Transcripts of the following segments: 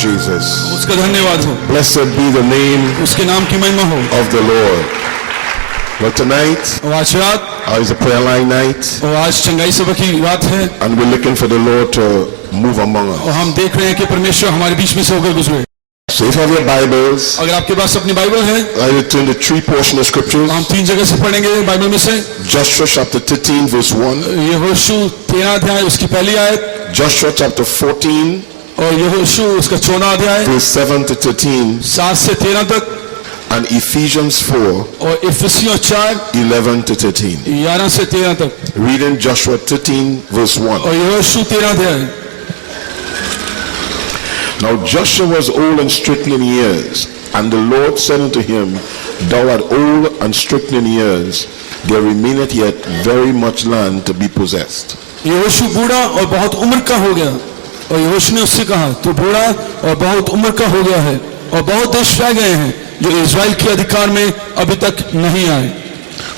Jesus. उसका धन्यवाद हो. Blessed be the name उसके नाम की महिमा हो. of the Lord. Well, tonight आज रात is a prayer line night, और आज चंगाई सभा की रात है and we're looking for the Lord to move among us. और हम देख रहे हैं कि परमेश्वर हमारे बीच में से होकर गुजरे. So if you have your Bibles, अगर आपके पास अपनी बाइबल है, I will turn to three portions of scriptures. हम तीन जगह से पढ़ेंगे बाइबल में से. Joshua chapter 13 verse 1, यहोशू 13 अध्याय उसकी पहली आयत, Joshua chapter 14 और यहोशू उसका 14 अध्याय verse 7 to 13, 7 से 13 तक, and Ephesians 4 और इफिसियों 4 11 to 13. 11 से 13 तक, Reading Joshua 13 verse 1. और यहोशू 13 अध्याय. Now Joshua was old and stricken in years, and the Lord said unto him, Thou art old and stricken in years, there remaineth yet very much land to be possessed. यहोशू बूढ़ा और बहुत उम्र का हो गया, और यहोशू ने उससे कहा, तू बूढ़ा और बहुत उम्र का हो गया है, और बहुत देश रह गए हैं जो इज़राइल के अधिकार में अभी तक नहीं आए.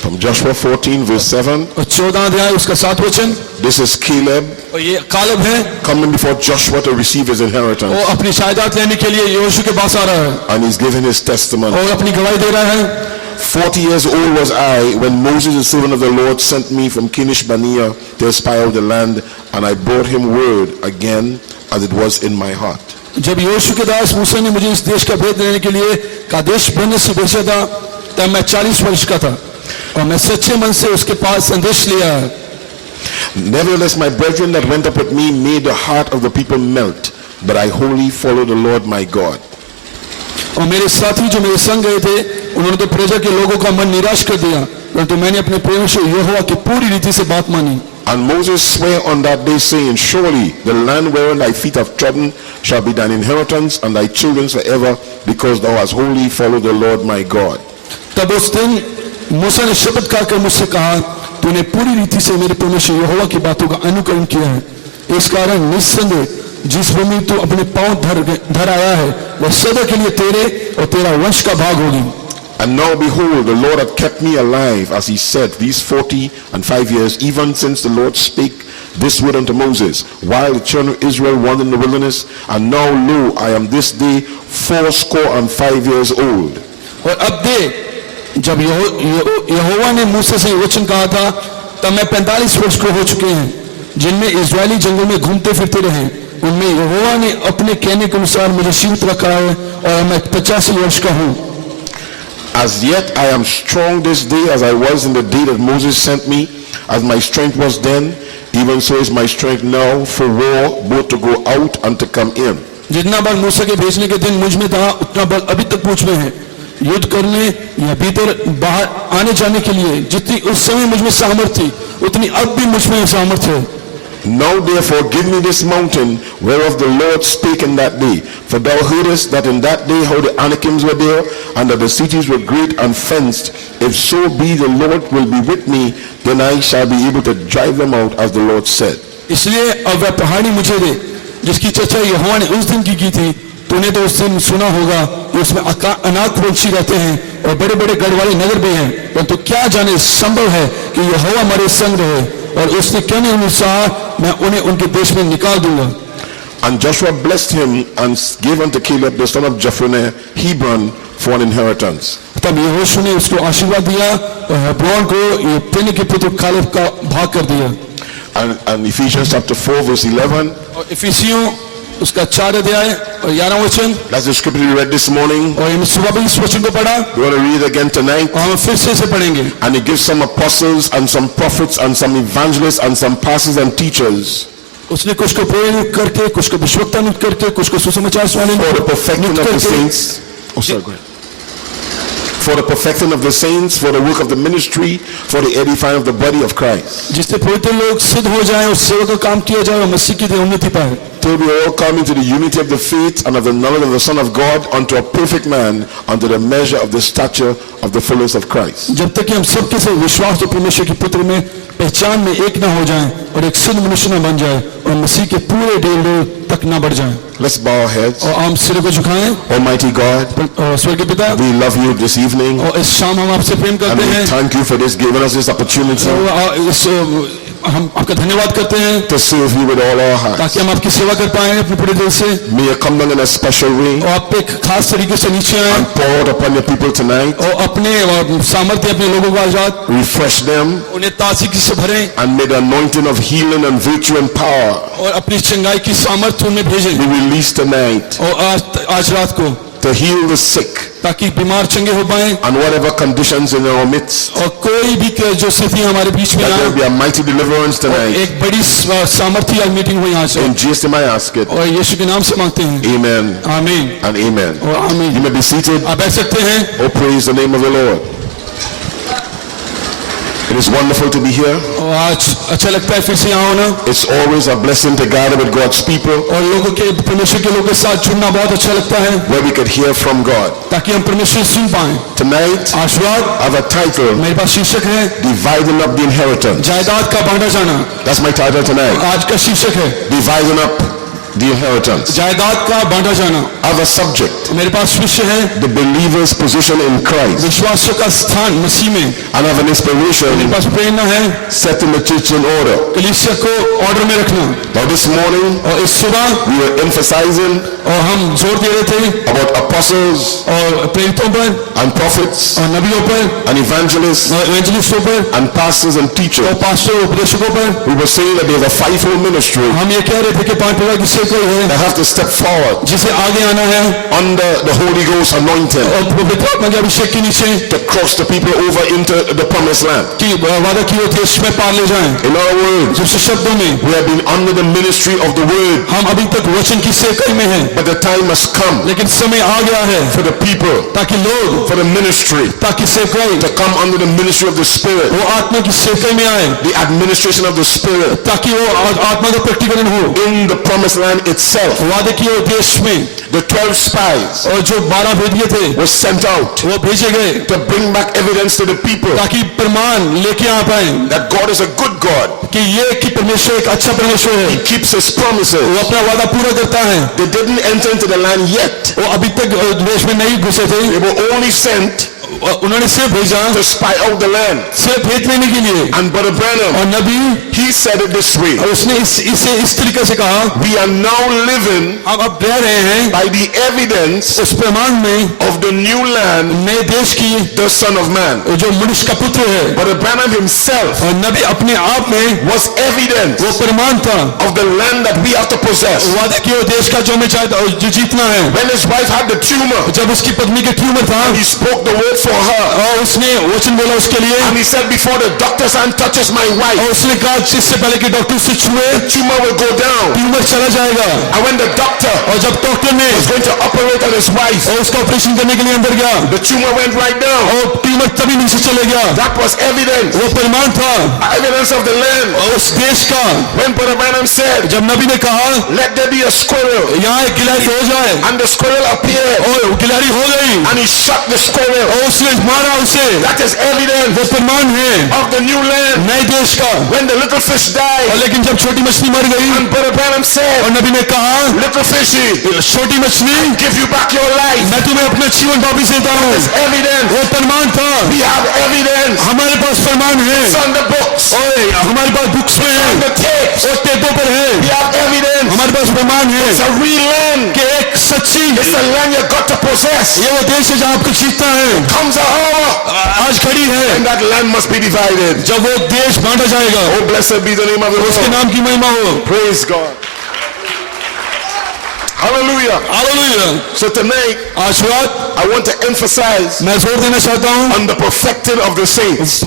From Joshua 14 verse 7, और 14 अध्याय उसका 7 वचन, this is Caleb और ये कालेब है, coming before Joshua to receive his inheritance, वो अपनी शायदात लेने के लिए यहोशू के पास आ रहा है and he's giving his testimony. और अपनी गवाही दे रहा है. 40 years old was I when Moses the servant of the Lord sent me from Kadesh Barnea to spy out the land, and I brought him word again as it was in my heart. जब यहोशू के दास मूसा ने मुझे इस देश का भेद देने के लिए कादेश बर्ने से भेजा था, तब मैं 40 वर्ष का था, और मैं सच्चे मन से उसके पास संदेश लिया. Nevertheless, my brethren that went up with me made the heart of the people melt, but I wholly followed the Lord my God. और मेरे साथी जो मेरे संग गए थे, उन्होंने तो प्रजा के लोगों का मन निराश कर दिया, परंतु मैंने अपने परमेश्वर यहोवा की पूरी रीति से बात मानी. And Moses sware on that day, saying, Surely the land wherein thy feet have trodden shall be thine inheritance, and thy children's forever, because thou hast wholly followed the Lord my God. तब उस दिन मूसा ने शपथ खाकर मुझसे कहा, तूने पूरी रीति से मेरे परमेश्वर यहोवा की बातों का अनुकरण किया है, इस कारण निस्संदेह जिस भूमि तू अपने पांव धर आया है, वह सदा के लिए तेरे और तेरा वंश का भाग होगी. And now behold, the Lord hath kept me alive, as he said, these 45 years, even since the Lord spake this word unto Moses, while the children of Israel wandered in the wilderness. And now lo, I am this day 85 years old. और अब दे, जब यहोवा ने मूसा से वचन कहा था, तब मैं 45 वर्ष को हो चुके हैं, जिनमें इज़राइली जंगल में घूमते फिरते रहे. उनमें यहोवा ने अपने कहने के अनुसार मुझे जीवित रखा है, और मैं 85 वर्ष का हूँ. As yet I am strong this day as I was in the day that Moses sent me, as my strength was then. Even so is my strength now for war, both to go out and to come in. जितना बल मूसा के भेजने के दिन मुझ में था उतना बल अभी तक मुझ में है, युद्ध करने या भीतर बाहर आने जाने के लिए जितनी उस समय मुझ में सामर्थ थी उतनी अब भी मुझ में सामर्थ है। Now therefore give me this mountain whereof the Lord spake in that day. For thou heardest that in that day how the Anakims were there, and that the cities were great and fenced. If so be the Lord will be with me, then I shall be able to drive them out, as the Lord said. इसलिए अब वह पहाड़ी मुझे दे जिसकी चर्चा यहोवा ने उस दिन की थी। तूने तो उस दिन सुना होगा कि उसमें अनाक वंशी रहते हैं और बड़े बड़े गढ़ वाले नगर भी हैं, परंतु क्या जाने संभव है कि यहोवा हमारे संग रहे और उसने कहने अनुसार मैं उन्हें उनके देश में निकाल दूंगा। And Joshua blessed him and gave unto Caleb the son of Jephunneh Hebron for an inheritance. तब यहोशू ने उसको आशीर्वाद दिया और हेब्रोन को यिफतह के पुत्र कालेब का भाग कर दिया। And Ephesians chapter 4 verse 11. और इफिसियों उसका 4 अध्याय और 11 वचन। That's the scripture we read this morning. और हम सुबह भी इस वचन को पढ़ा। We want to read it again tonight. और हम फिर से इसे पढ़ेंगे। And it gives some apostles and some prophets and some evangelists and some pastors and teachers. उसने कुछ को प्रेरित करके, कुछ को भविष्यवक्ता नियुक्त करके, कुछ को सुसमाचार सुनाने for the perfecting of the saints. Oh, sorry, go ahead. For the perfecting of the saints, for the work of the ministry, for the edifying of the body of Christ. जिससे पवित्र लोग सिद्ध हो जाएं और सेवा का काम किया जाए और मसीह की उन्नति पाए। Till we all come into the unity of the faith and of the knowledge of the Son of God, unto a perfect man, unto the measure of the stature of the fullness of Christ. जब तक कि हम सबके से विश्वास तो परमेश्वर के पुत्र में पहचान में एक ना हो जाएं और एक सिद्ध मनुष्य ना बन जाए और मसीह के पूरे डेढ़ तक ना बढ़ जाएं। Let's bow our heads. और हम सिर को झुकाएं। Almighty God, स्वर्गीय पिता, we love you this evening, और इस शाम हम आपसे प्रेम and करते we हैं। thank you for this giving us this opportunity हम आपका धन्यवाद करते हैं to serve you with all our hearts. ताकि हम आपकी सेवा कर पाए अपने पूरे दिल से। May you come down in a special way और आप एक खास तरीके से नीचे आए and pour out upon your people tonight. और अपने सामर्थ्य अपने लोगों को आजाद Refresh them, उन्हें ताजगी से भरें and may the anointing of healing and virtue and power और अपनी चंगाई की सामर्थ्य उनमें भेजें be released tonight और आज रात को to heal the sick ताकि बीमार चंगे हो पाए and whatever conditions in our midst. और कोई भी जो स्थिति हमारे बीच में That there आए be a mighty deliverance और tonight. एक बड़ी सामर्थ्य मीटिंग हो यहाँ से In Jesus' name I ask it. और यीशु के नाम से मांगते हैं। Amen आमीन and amen. और आमीन। You may be seated. आप बैठ सकते हैं। Oh, praise the name of the Lord. It is wonderful to be here. और आज अच्छा लगता है फिर से यहाँ होना It's always a blessing to gather with God's people, और लोगों के परमेश्वर के लोगों के साथ जुड़ना बहुत अच्छा लगता है where we could hear from God. ताकि हम परमेश्वर सुन पाएं। Tonight, आज रात I have a title, मेरे पास शीर्षक है Dividing Up the Inheritance. जायदाद का बांटा जाना। That's my title tonight. आज का शीर्षक है Dividing Up the Inheritance. जायदाद का बांटा जाना। I have a subject, मेरे पास विषय है the believer's position in Christ. विश्वासियों का स्थान मसीह में। And I have an inspiration, मेरे पास प्रेरणा है setting the church in order. कलीसिया को ऑर्डर में रखना। Now this morning, और इस सुबह we were emphasizing और हम जोर दे रहे थे about apostles और प्रेरितों पर and prophets और नबियों पर and evangelists और इवेंजलिस्टों पर and pastors and और teachers. पास्टर और उपदेशकों पर। We were saying that there's a fivefold ministry हम ये कह रहे थे कि 5 प्रकार की सेवकाई है that have to step forward जिसे आगे आना है under the Holy Ghost anointing और पवित्र आत्मा के अभिषेक के नीचे to cross the people over into the promised land. कि वादा की ओर देश में पार ले जाएं। In other words, दूसरे शब्दों में we have been under the ministry of the word, हम अभी तक वचन की सेवकाई में हैं, but the time has come लेकिन समय आ गया है for the people, ताकि लोग for the ministry ताकि सेवकाई to come under the ministry of the Spirit, वो आत्मा की सेवकाई में आए the administration of the Spirit ताकि वो आत्मा का प्रकटीकरण हो in the promised land itself. वादे की ओर देश में। The 12 spies और जो 12 भेदिए थे were sent out वो भेजे गए to bring back evidence to the people ताकि प्रमाण लेके आ पाए that God is a good God. कि ये कि परमेश्वर एक अच्छा परमेश्वर है, He keeps His promises. वो अपना वादा पूरा करता है। They didn't enter into the land yet. वो अभी तक देश में नहीं घुसे थे, They were only sent उन्होंने सिर्फ भेजा to spy out the land. सिर्फ भेज लेने के लिए। And Brother Branham, और नबी he said it this way: और उसने इसे इस तरीके से कहा, we are now living हम अब रह रहे हैं by the evidence उस प्रमाण में of the new land, नए देश की the Son of Man. जो मनुष्य का पुत्र है। Brother Branham himself और नबी अपने आप में was evidence वो प्रमाण था of the land that we have to possess. वादे की ओर देश का जो हमें चाहता जो जीतना है। When his wife had the tumor, जब उसकी पत्नी के ट्यूमर था he spoke the word for for her. और उसने वचन बोला उसके लिए, And he said, before the doctor's hand touches my wife, और उसने कहा इससे पहले कि डॉक्टर से छुए the tumor will go down. Tumour चला जाएगा। And when the doctor और जब डॉक्टर ने was going to operate on his wife, और उसका ऑपरेशन करने के लिए अंदर गया the tumor went right down. और ट्यूमर तभी नीचे चले गया। That was evidence. वो प्रमाण था Evidence of the land. और उस देश का। When Brother Branham said, जब नबी ने कहा let there be a squirrel, यहाँ एक गिलहरी हो जाए, and the squirrel appeared, और गिलहरी हो गई and he shot the squirrel. और उसने मारा उसे, That is evidence वो प्रमाण है of the new land. नए देश का। When the little fish और died, लेकिन जब छोटी मछली मर गई and Brother Branham said, और नबी ने कहा little fishy, छोटी मछली give you back your life. मैं तुम्हें अपना जीवन वापिस देता हूँ, It's evidence. वो प्रमाण था। We have evidence. हमारे पास प्रमाण है, It's on the books, ओए हमारे पास बुक्स में है, on the tapes. और टेपों पर है, We have evidence. हमारे पास प्रमाण है It's a real land. कि एक सच्ची It's the land you got to possess. ये वो देश है जहाँ आपको जीतना है। Comes a hour, आज खड़ी है and that land must be divided. जब वो देश बांटा जाएगा, Oh, blessed be the name of the उसके Lord. नाम की महिमा हो। Praise God. Hallelujah. Hallelujah. So tonight, आज रात I want to emphasize मैं जोर देना चाहता हूँ on the perfecting of the saints.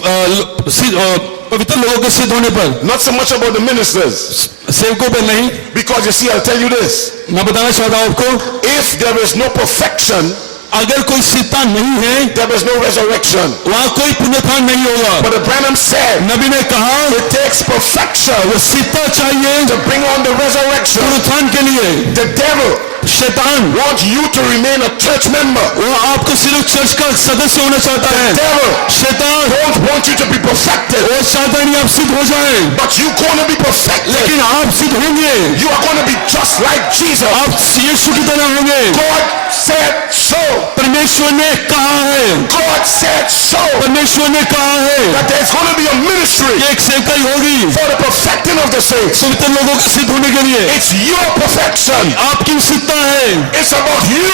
पवित्र लोगों के सिद्ध होने पर, Not so much about the ministers. सेवकों पर नहीं। Because you see, I'll tell you this. मैं बताना चाहता हूँ आपको, If there is no perfection, अगर कोई सिद्धता नहीं है there is no resurrection. वहाँ कोई पुनरुत्थान नहीं होगा। But Branham said, नबी ने कहा it takes perfection वो सिद्धता चाहिए to bring on the resurrection. पुनरुत्थान के लिए। The devil शैतान wants you to remain a church member. वो आपको सिर्फ चर्च का सदस्य होना चाहता है। Devil शैतान don't want you to be perfected. वो चाहता नहीं आप सिद्ध हो जाए, But you're going to be perfected. लेकिन आप सिद्ध होंगे, You are going to be just like Jesus. आप यीशु की तरह होंगे। God said so. परमेश्वर ने कहा है, God said so. परमेश्वर ने कहा है That there's going to be a ministry कि एक सेवकाई होगी for the perfecting of the saints. पवित्र लोगों के सिद्ध होने के लिए। It's your perfection. आपकी सिद्धता है, It's about you.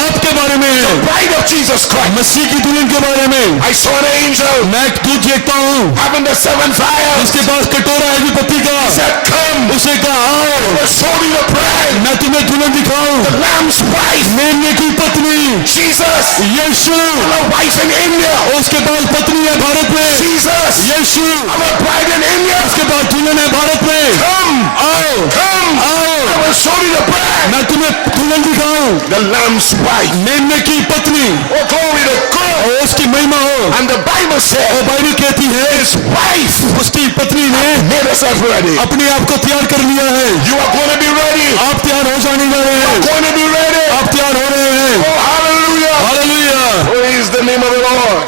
आपके बारे में है, Bride of Jesus Christ. मसीह की दुल्हन के बारे में। I saw an angel मैं एक दूत देखता हूँ having the seven fires. उसके पास कटोरा है विपत्ति का। He said, come, उसे कहा आओ we'll show you the bride, मैं तुम्हें दुल्हन दिखाऊं, the lamb's wife. मेमने की पत्नी Jesus, Yeshu, a wife in India. उसके पास पत्नी है भारत में। Jesus, Yeshu, I'm a bride in India. उसके पास दुल्हन है भारत में। Come, आओ come, आओ I will show you the bride, मैं तुम्हें दुल्हन दिखाऊं, the lamb's wife. मेमने की पत्नी, Oh, glory to God. और उसकी महिमा हो। And the Bible और said, बाइबल कहती है his wife उसकी पत्नी ने made herself ready. अपने आप को तैयार कर लिया है। You are going to be ready. आप तैयार हो जाने जा रहे हैं, Going to be ready. आप तैयार हो रहे हैं। Oh, hallelujah. Hallelujah, Praise the name of the Lord.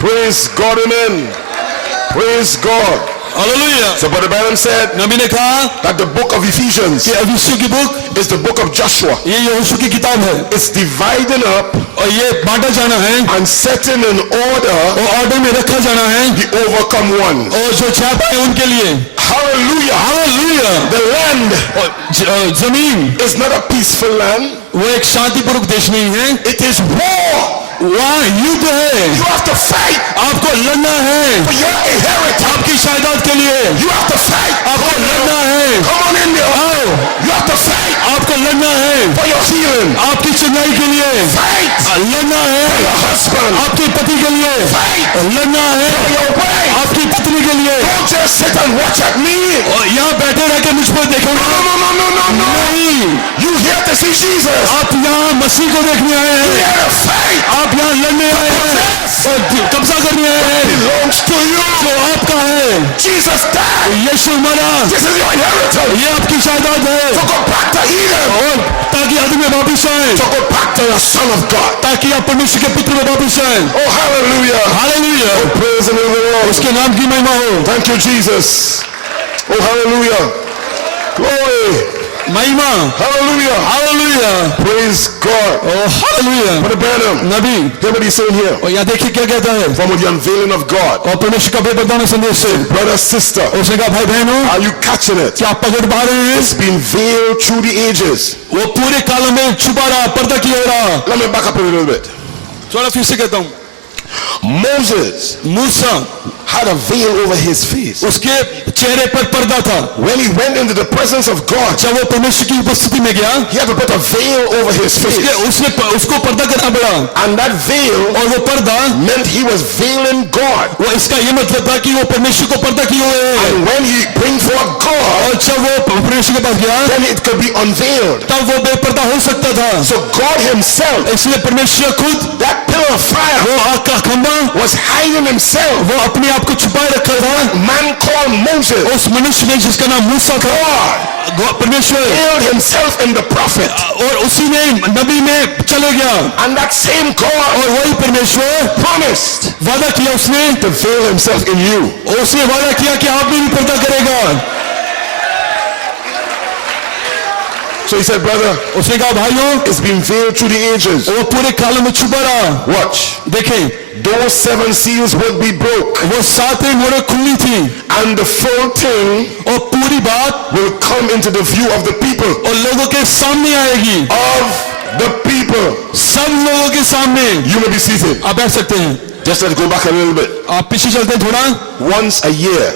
Praise God, amen. Praise God. Hallelujah. So Brother Branham said नबी ने कहा that the book of Ephesians कि अभिषेक की book is the book of Joshua. ये यहोशू की किताब है It's dividing up और ये बांटा जाना है and setting in order और ऑर्डर में रखा जाना है the overcome ones. और जो चाहते हैं उनके लिए। Hallelujah. हालेलुया। The land और जमीन is not a peaceful land. वो एक शांतिपूर्वक देश नहीं है, It is war. वहाँ युद्ध है, You have to fight आपको लड़ना है for your inheritance. आपकी शायदाद के लिए, You have to fight. आपको लड़ना है, Come on in there. आओ You have to fight आपको लड़ना है for your healing. आपकी चंगाई के लिए, Fight लड़ना है for your husband. आपके पति के लिए, Fight लड़ना है for your wife. आपकी पत्नी के लिए। Don't just sit and watch at me. और यहाँ बैठे रह के मुझ पर देखो No, no, no, no, no, no. नहीं, You here to see Jesus. आप यहाँ मसीह को देखने आए You हैं, here to fight. आप यहाँ लड़ने आए हैं और कब्जा करने आए हैं Belongs to you. जो आपका है। Jesus died. यीशु मरा, This is your inheritance. ये आपकी शायदाद है, So go back to Eden. और ताकि आदमी में वापिस आए, So go back to the Son of God. ताकि आप परमेश्वर के पुत्र में वापिस आए। Oh, hallelujah. Hallelujah, Praise the name of the Lord. उसके नाम की महिमा हो। Thank you, Jesus. Oh, hallelujah. Glory. महिमा, Hallelujah. Hallelujah, Praise God. O hallelujah. Brother Branham, Nabi, hear what he's saying here. और यहाँ देखिए क्या कहता है, From the unveiling of God. और परमेश्वर का बेपरदान संदेश से Brother, sister, उसने कहा भाई बहनों are you catching it? क्या आप पकड़ पा रहे हैं? It's been veiled through the ages. वो पूरे कालों में छुपा रहा, पर्दा किया रहा। Let me back up a little bit. थोड़ा फिर से कहता हूँ, Moses Musa had a veil over his face. उसके चेहरे पर पर्दा था। When he went into the presence of God, जब वो परमेश्वर की उपस्थिति में गया he had to put a veil over his face. उसको पर्दा करना पड़ा, And that veil और वो पर्दा meant he was veiling God. वो इसका ये मतलब था कि वो परमेश्वर को पर्दा किए हुए है। And when he bring forth God, और जब वो परमेश्वर के पास गया then it could be unveiled. तब वो बेपर्दा हो सकता था। So God himself, इसलिए परमेश्वर खुद that pillar of fire, वो आग का खंभा was hiding himself. वो अपने आप को छुपाए रखा था। Man called Moses, उस मनुष्य ने जिसका नाम मूसा था, परमेश्वर veiled himself in the prophet. और उसी ने नबी में चले गया, And that same God और वही परमेश्वर promised वादा किया उसने, to veil himself in you. और उसने वादा किया कि आप भी पर्दा करेगा। So he said, brother, उसने कहा भाइयों it's been veiled through the ages. वो पूरे कालों में छुपा रहा। Watch. देखें Those 7 seals would be broke, वो 7 मोहरें खुली थी and the full thing और पूरी बात will come into the view of the people. और लोगों के सामने आएगी, Of the people. सब लोगों के सामने। You may be seated. आप बैठ सकते हैं। Just let's go back a little bit. आप पीछे चलते हैं थोड़ा। Once a year,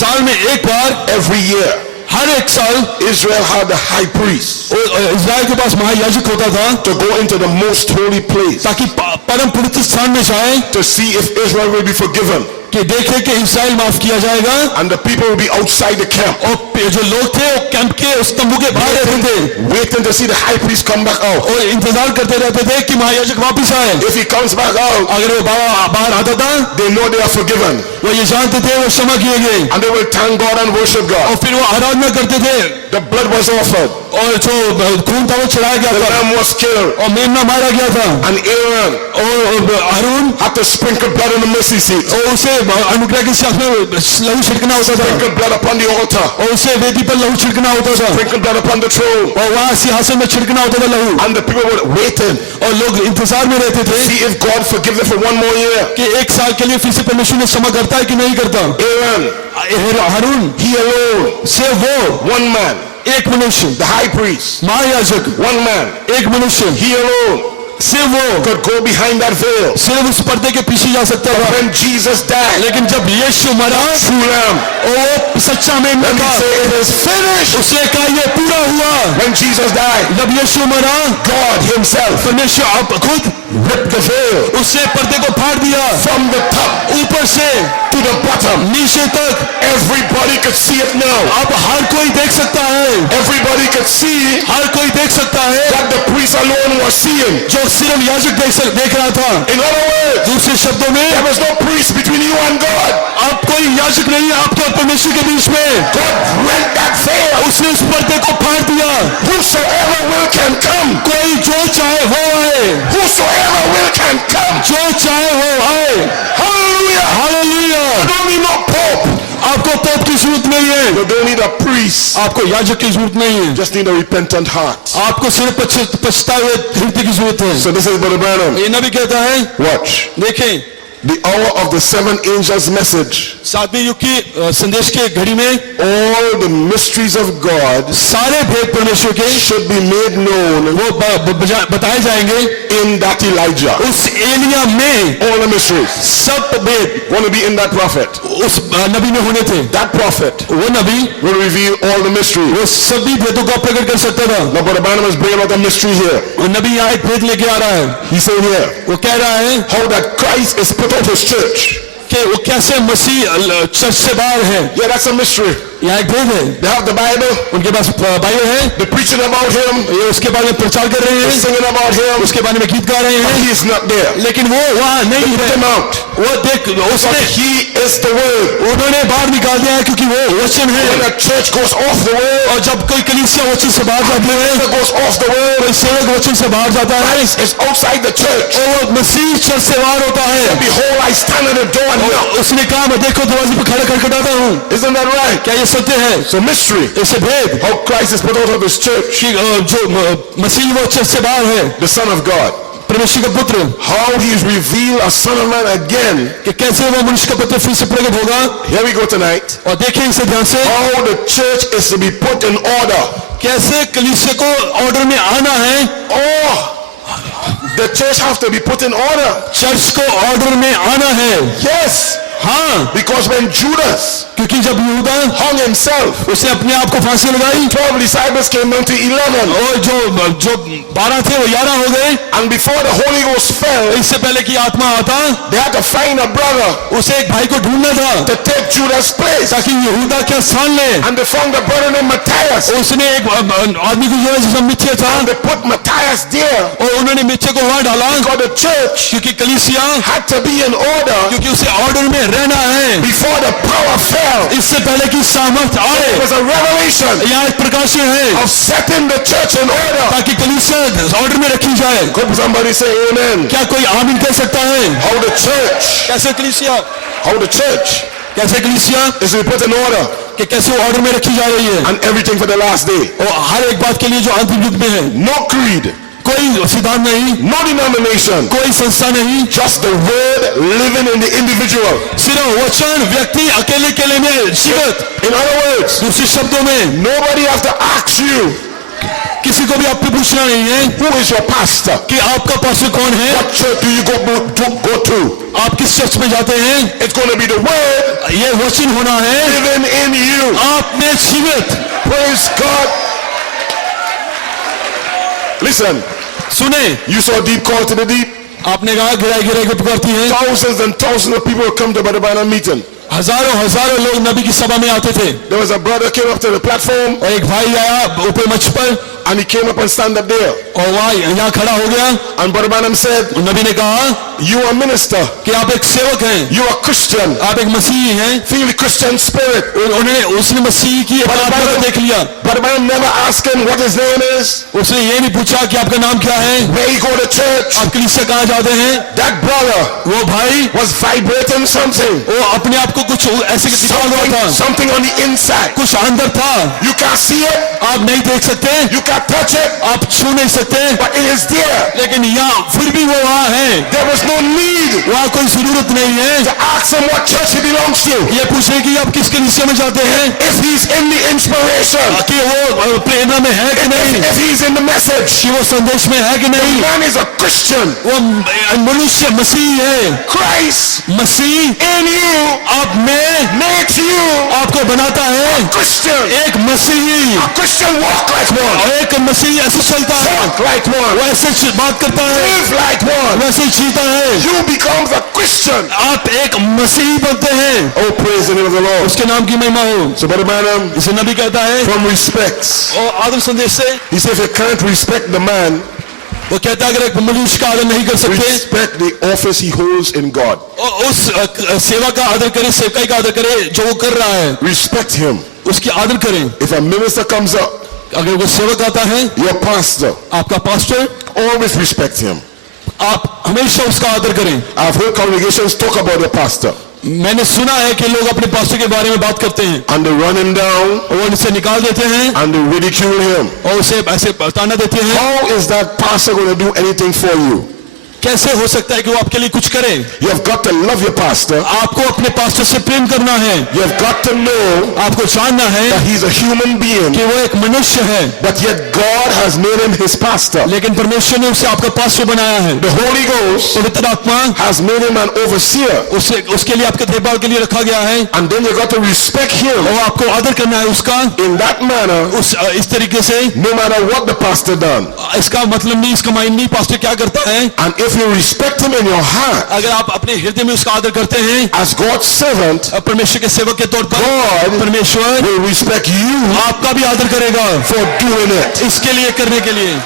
साल में एक बार, every year, हर एक साल Israel had a high priest Israel के पास महायाजक होता था to go into the most holy place ताकि परम पवित्र स्थान में जाए to see if Israel will be forgiven. कि देखे कि इस्राएल माफ किया जाएगा, And the people will be outside the camp, और जो लोग थे वो कैंप के उस तंबू के बाहर रहते थे waiting to see the high priest come back out. और इंतजार करते रहते थे कि महायाजक वापस आए। If he comes back out, अगर वो बाहर आता था they know they are forgiven. वो ये जानते थे वो क्षमा किए गए, And they will thank God and worship God. और फिर वो आराधना करते थे, The blood was offered. और जो खून था वो चढ़ाया गया The था, lamb was killed. और मेमना मारा गया था, And Aaron और हारून had to sprinkle blood on the mercy seat. और उसे अनुग्रह के साथ में लहू छिड़कना होता था, Sprinkle blood upon the altar. और उसे वेदी पर लहू छिड़कना होता था, Sprinkle blood upon the throne. और वहाँ सिंहासन में छिड़कना होता था लहू, And the people were waiting और लोग इंतजार में रहते to थे see if God forgive them for one more year. कि एक साल के लिए फिर से परमेश्वर ने क्षमा करता है कि नहीं करता। Aaron, हारून he alone, से वो one man, एक मनुष्य, the high priest, महायाजक one man, एक मनुष्य he alone से वो could go behind that veil. सिर्फ उस पर्दे के पीछे जा सकता था। When Jesus died, लेकिन जब यीशु मरा true lamb, और वो सच्चा मेमना let me था, say it is finished. उसने कहा ये पूरा हुआ। When Jesus died, जब यीशु मरा God himself परमेश्वर आप खुद ripped the veil उससे पर्दे को फाड़ दिया, from the top ऊपर से to the bottom. नीचे तक। Everybody could see it now. अब हर कोई देख सकता है, Everybody could see हर कोई देख सकता है, that the priest alone was seeing. जो सिर्फ याजक देख रहा था। In other words, दूसरे शब्दों में there was no priest between you and God. अब कोई याजक नहीं है आपके और परमेश्वर के बीच में। God rent that veil. उसने उस पर्दे को फाड़ दिया। Whosoever will can come. कोई जो चाहे वो आए, Whosoever will can come. जो चाहे वो आए। Hallelujah. Hallelujah. You don't need no pope. आपको पोप की जरूरत नहीं है, You don't need a priest. आपको याजक की जरूरत नहीं है, Just need a repentant heart. आपको सिर्फ पछताए हुए हृदय की जरूरत है। So this is Brother Branham. ये नबी कहता है, Watch. देखें The hour of the 7 angels' message. सातवें युग की संदेश के घड़ी में All the mysteries of God सारे भेद परमेश्वर के should be made known वो बताए जाएंगे in that Elijah. उस एलिया में। All the mysteries सब भेद want to be in that prophet. उस नबी में होने थे। That prophet वो नबी will reveal all the mysteries. वो सभी भेदों को प्रकट कर सकता था। Now, Brother Branham is bringing out a mystery here. और नबी यहाँ एक भेद लेके आ रहा है। He's saying here वो कह रहा है how that Christ is put out his church. कि वो कैसे मसीह चर्च से बाहर है। Yeah, that's a mystery. यहाँ एक भेद है। They have the Bible. उनके पास बाइबल है, They're preaching about him. ये उसके बारे में प्रचार कर रहे They're हैं, singing about him. उसके बारे में गीत गा रहे But हैं, he is not there. लेकिन वो वहाँ नहीं Put है। him out. वो देख But उसने he is the word. उन्होंने बाहर निकाल दिया है क्योंकि वो वचन When है। a church goes off the word, और जब कोई कलीसिया वचन से बाहर जाती है, it goes off the word. कोई सेवक वचन से बाहर जाता है, Christ is outside the church. और वो मसीह चर्च से बाहर होता है। Behold, I stand at the door and knock. उसने कहा मैं देखो दरवाजे पे खड़ा खटखटाता हूँ। Isn't that right? क्या ये सत्य है? So mystery. इसे भेद How Christ is put out of his church. कि जो मसीह वो चर्च से बाहर है, The Son of God. परमेश्वर का पुत्र, How he is revealed a Son of Man again. कि कैसे वो मनुष्य का पुत्र फिर से प्रकट होगा। Here we go tonight. और देखें इसे ध्यान से, How the church is to be put in order. कैसे कलीसिया को ऑर्डर में आना है। Oh, The church have to be put in order. Church को ऑर्डर में आना है। Yes. हाँ, Because when Judas क्योंकि जब यहूदा hung himself, उसने अपने आप को फांसी लगाई 12 disciples came down to 11. और जो 12 थे वो 11 हो गए। And before the Holy Ghost fell, इससे पहले कि आत्मा आता, they had to find a brother उसे एक भाई को ढूंढना था to take Judas' place. ताकि यहूदा क्या स्थान ले। And they found a brother named Matthias. उसने एक आदमी को जो जिसका मिथ्या था And they put Matthias there. और उन्होंने मिथ्या को वहां डाला Because the church क्योंकि कलीसिया had to be in order क्योंकि उसे ऑर्डर में रहना है before the power fell. इससे पहले कि सामर्थ आए। It was a revelation यहाँ एक प्रकाशन है of setting the church in order. ताकि कलीसिया ऑर्डर में रखी जाए। Could somebody say amen? क्या कोई आमीन कह सकता है? How the church, कैसे कलीसिया कैसे कलीसिया is to be put in order, कि कैसे ऑर्डर में रखी जा रही है and everything for the last day. और हर एक बात के लिए जो अंतिम युग में है। No creed, कोई सिद्धांत नहीं, no denomination, कोई संस्था नहीं, just the word living in the individual. सिर्फ वचन व्यक्ति अकेले अकेले में जीवित। In other words, दूसरे शब्दों में nobody has to ask you, किसी को भी आपको पूछना नहीं है who is your pastor? कि आपका पास्टर कौन है, What church do you go to? आप किस चर्च में जाते हैं। It's going to be the word ये वचन होना है living in you. आप में जीवित। Praise God. Listen, सुने, you saw deep call to the deep. आपने कहा गिराई गिराई को पुकारती है। Thousands and thousands of people come to Brother Branham meeting. हजारों हजारों लोग नबी की सभा में आते थे There was a brother came up to the platform और एक भाई आया ऊपर मंच पर and he came up and stand up there. और वहाँ यहाँ खड़ा हो गया। And Brother Branham said, और नबी ने कहा you are a minister, कि आप एक सेवक हैं, you are Christian, आप एक मसीही हैं। feel the Christian spirit. उन्होंने उसने मसीही की एक आत्मा को देख लिया। Brother Branham never asked him what his name is, उसने ये नहीं पूछा कि आपका नाम क्या है, where you go to church. आप कलीसिया कहाँ जाते हैं। That brother वो भाई was vibrating something, वो अपने आप को कुछ ऐसे दिखा हुआ था, something on the inside. कुछ अंदर था। You can't see it, आप नहीं देख सकते, you can't touch it, आप छू नहीं सकते, but it is there. लेकिन यहाँ फिर भी वो वहाँ है। There was no need वहाँ कोई जरूरत नहीं है to ask him what church he belongs to. ये पूछने की आप किस कलीसिया में जाते हैं, If he's in the inspiration, कि वो प्रेरणा में है कि नहीं, if he's in the message, कि वो संदेश में है कि नहीं। man is a Christian. वो मनुष्य मसीह है, Christ मसीह in you आप में makes you आपको बनाता है Christian. एक मसीही। A Christian walk like one, और एक मसीही ऐसे चलता है, talk like वो one, ऐसे बात करता है, live like one. वैसे जीता है। You become a Christian. आप एक मसीही बनते हैं, Oh, praise the name of the Lord. उसके नाम की महिमा हो। So, Brother Branham, इसे नबी कहता है from respect, और आदम संदेश से he said, if you can't respect the man, वो कहता है अगर एक मनुष्य का आदर नहीं कर सकते respect the office he holds in God. और उस सेवा का आदर करें, सेवकाई का आदर करें जो वो कर रहा है, Respect him. उसकी आदर करें। If a minister comes up, अगर वो सेवक आता है, your pastor, आपका पास्टर, always respect him. आप हमेशा उसका आदर करें। I've heard congregations talk about the pastor मैंने सुना है कि लोग अपने पास्टर के बारे में बात करते हैं and they run him down और वो इसे निकाल देते हैं and they ridicule him. और उसे ऐसे ताना देते हैं। How is that pastor going to do anything for you? कैसे हो सकता है कि वो आपके लिए कुछ करे? You have got to love your pastor. आपको अपने पास्टर से प्रेम करना है, You have got to know आपको जानना है that he's a human being, कि वो एक मनुष्य है, but yet God has made him his pastor. लेकिन परमेश्वर ने उसे आपका पास्टर बनाया है। The Holy Ghost पवित्र आत्मा has made him an overseer. उसके लिए आपके देखभाल के लिए रखा गया है And then you got to respect him और आपको आदर करना है उसका in that manner, इस तरीके से। no matter what the pastor done. इसका मतलब नहीं, इसका मायने नहीं पास्टर क्या करता है। And if you respect him in your heart अगर आप अपने हृदय में उसका आदर करते हैं as God's servant, परमेश्वर के सेवक के तौर पर, God परमेश्वर will respect you आपका भी आदर करेगा for doing it. इसके लिए, करने के लिए।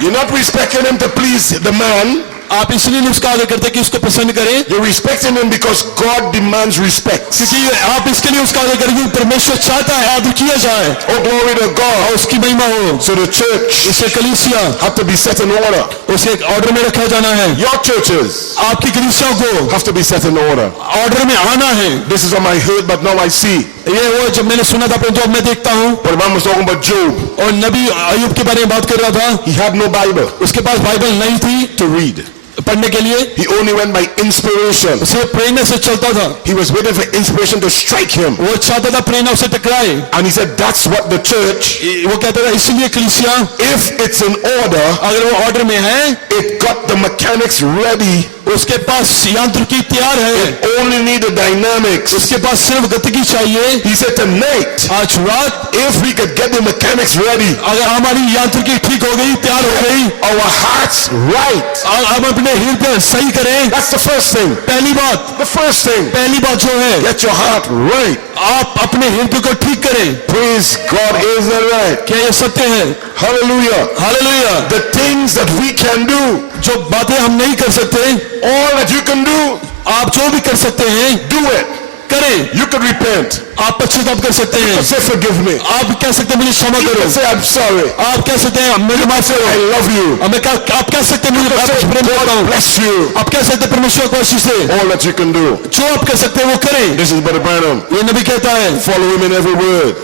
You're not respecting him to please the man. आप इसलिए नहीं उसका आदर करते कि उसको पसंद करें, You're respecting him because God demands respect. क्योंकि आप इसके लिए उसका आदर करेंगे परमेश्वर चाहता है आदर किया जाए Oh, glory to God. और उसकी महिमा हो। So the church उसे कलीसिया have to be set in order. उसे एक ऑर्डर में रखा जाना है। Your churches आपकी कलीसियाओं को have to be set in order. Order में आना है। This is on my head, but now I see. ये वो जब मैंने सुना था परंतु अब मैं देखता हूँ। But man was talking about Job. और नबी अय्यूब के बारे में बात कर रहा था, He had no Bible उसके पास बाइबल नहीं थी to read. पढ़ने के लिए, He only went by inspiration. उसे प्रेरणा से चलता था। He was waiting for inspiration to strike him. वो चाहता था प्रेरणा उसे टकराए। And he said, that's what the church, वो कहता था इसलिए कलीसिया if it's in order, अगर वो ऑर्डर में है, it got the mechanics ready, उसके पास यांत्रिकी तैयार है, only need the dynamics. उसके पास सिर्फ गतिकी चाहिए। He said, tonight, आज रात if we could get the mechanics ready, अगर हमारी यांत्रिकी ठीक हो गई, तैयार हो गई, our hearts right, और हम अपने हृदय सही करें, that's the first thing. पहली बात, The first thing, पहली बात जो है, get your heart right. आप अपने हृदय को ठीक करें। Praise God, is that right? क्या ये सत्य है? Hallelujah. Hallelujah. The things that we can do, जो बातें हम नहीं कर सकते, all that you can do, आप जो भी कर सकते हैं do it. करें। You can repent. आप पश्चाताप कर सकते You हैं, can say, forgive me. आप कह सकते हैं मुझे क्षमा You करो, can say, I'm sorry. आप कह सकते हैं मेरे माफ I करो, love you. आप कह सकते हैं मुझे आपसे प्रेम करता हूं, Bless you. आप कह सकते हैं परमेश्वर को आशीष दे। All that you can do. जो आप कर सकते हैं वो करें। This is Brother Branham. ये नबी कहता है, Follow him in every word.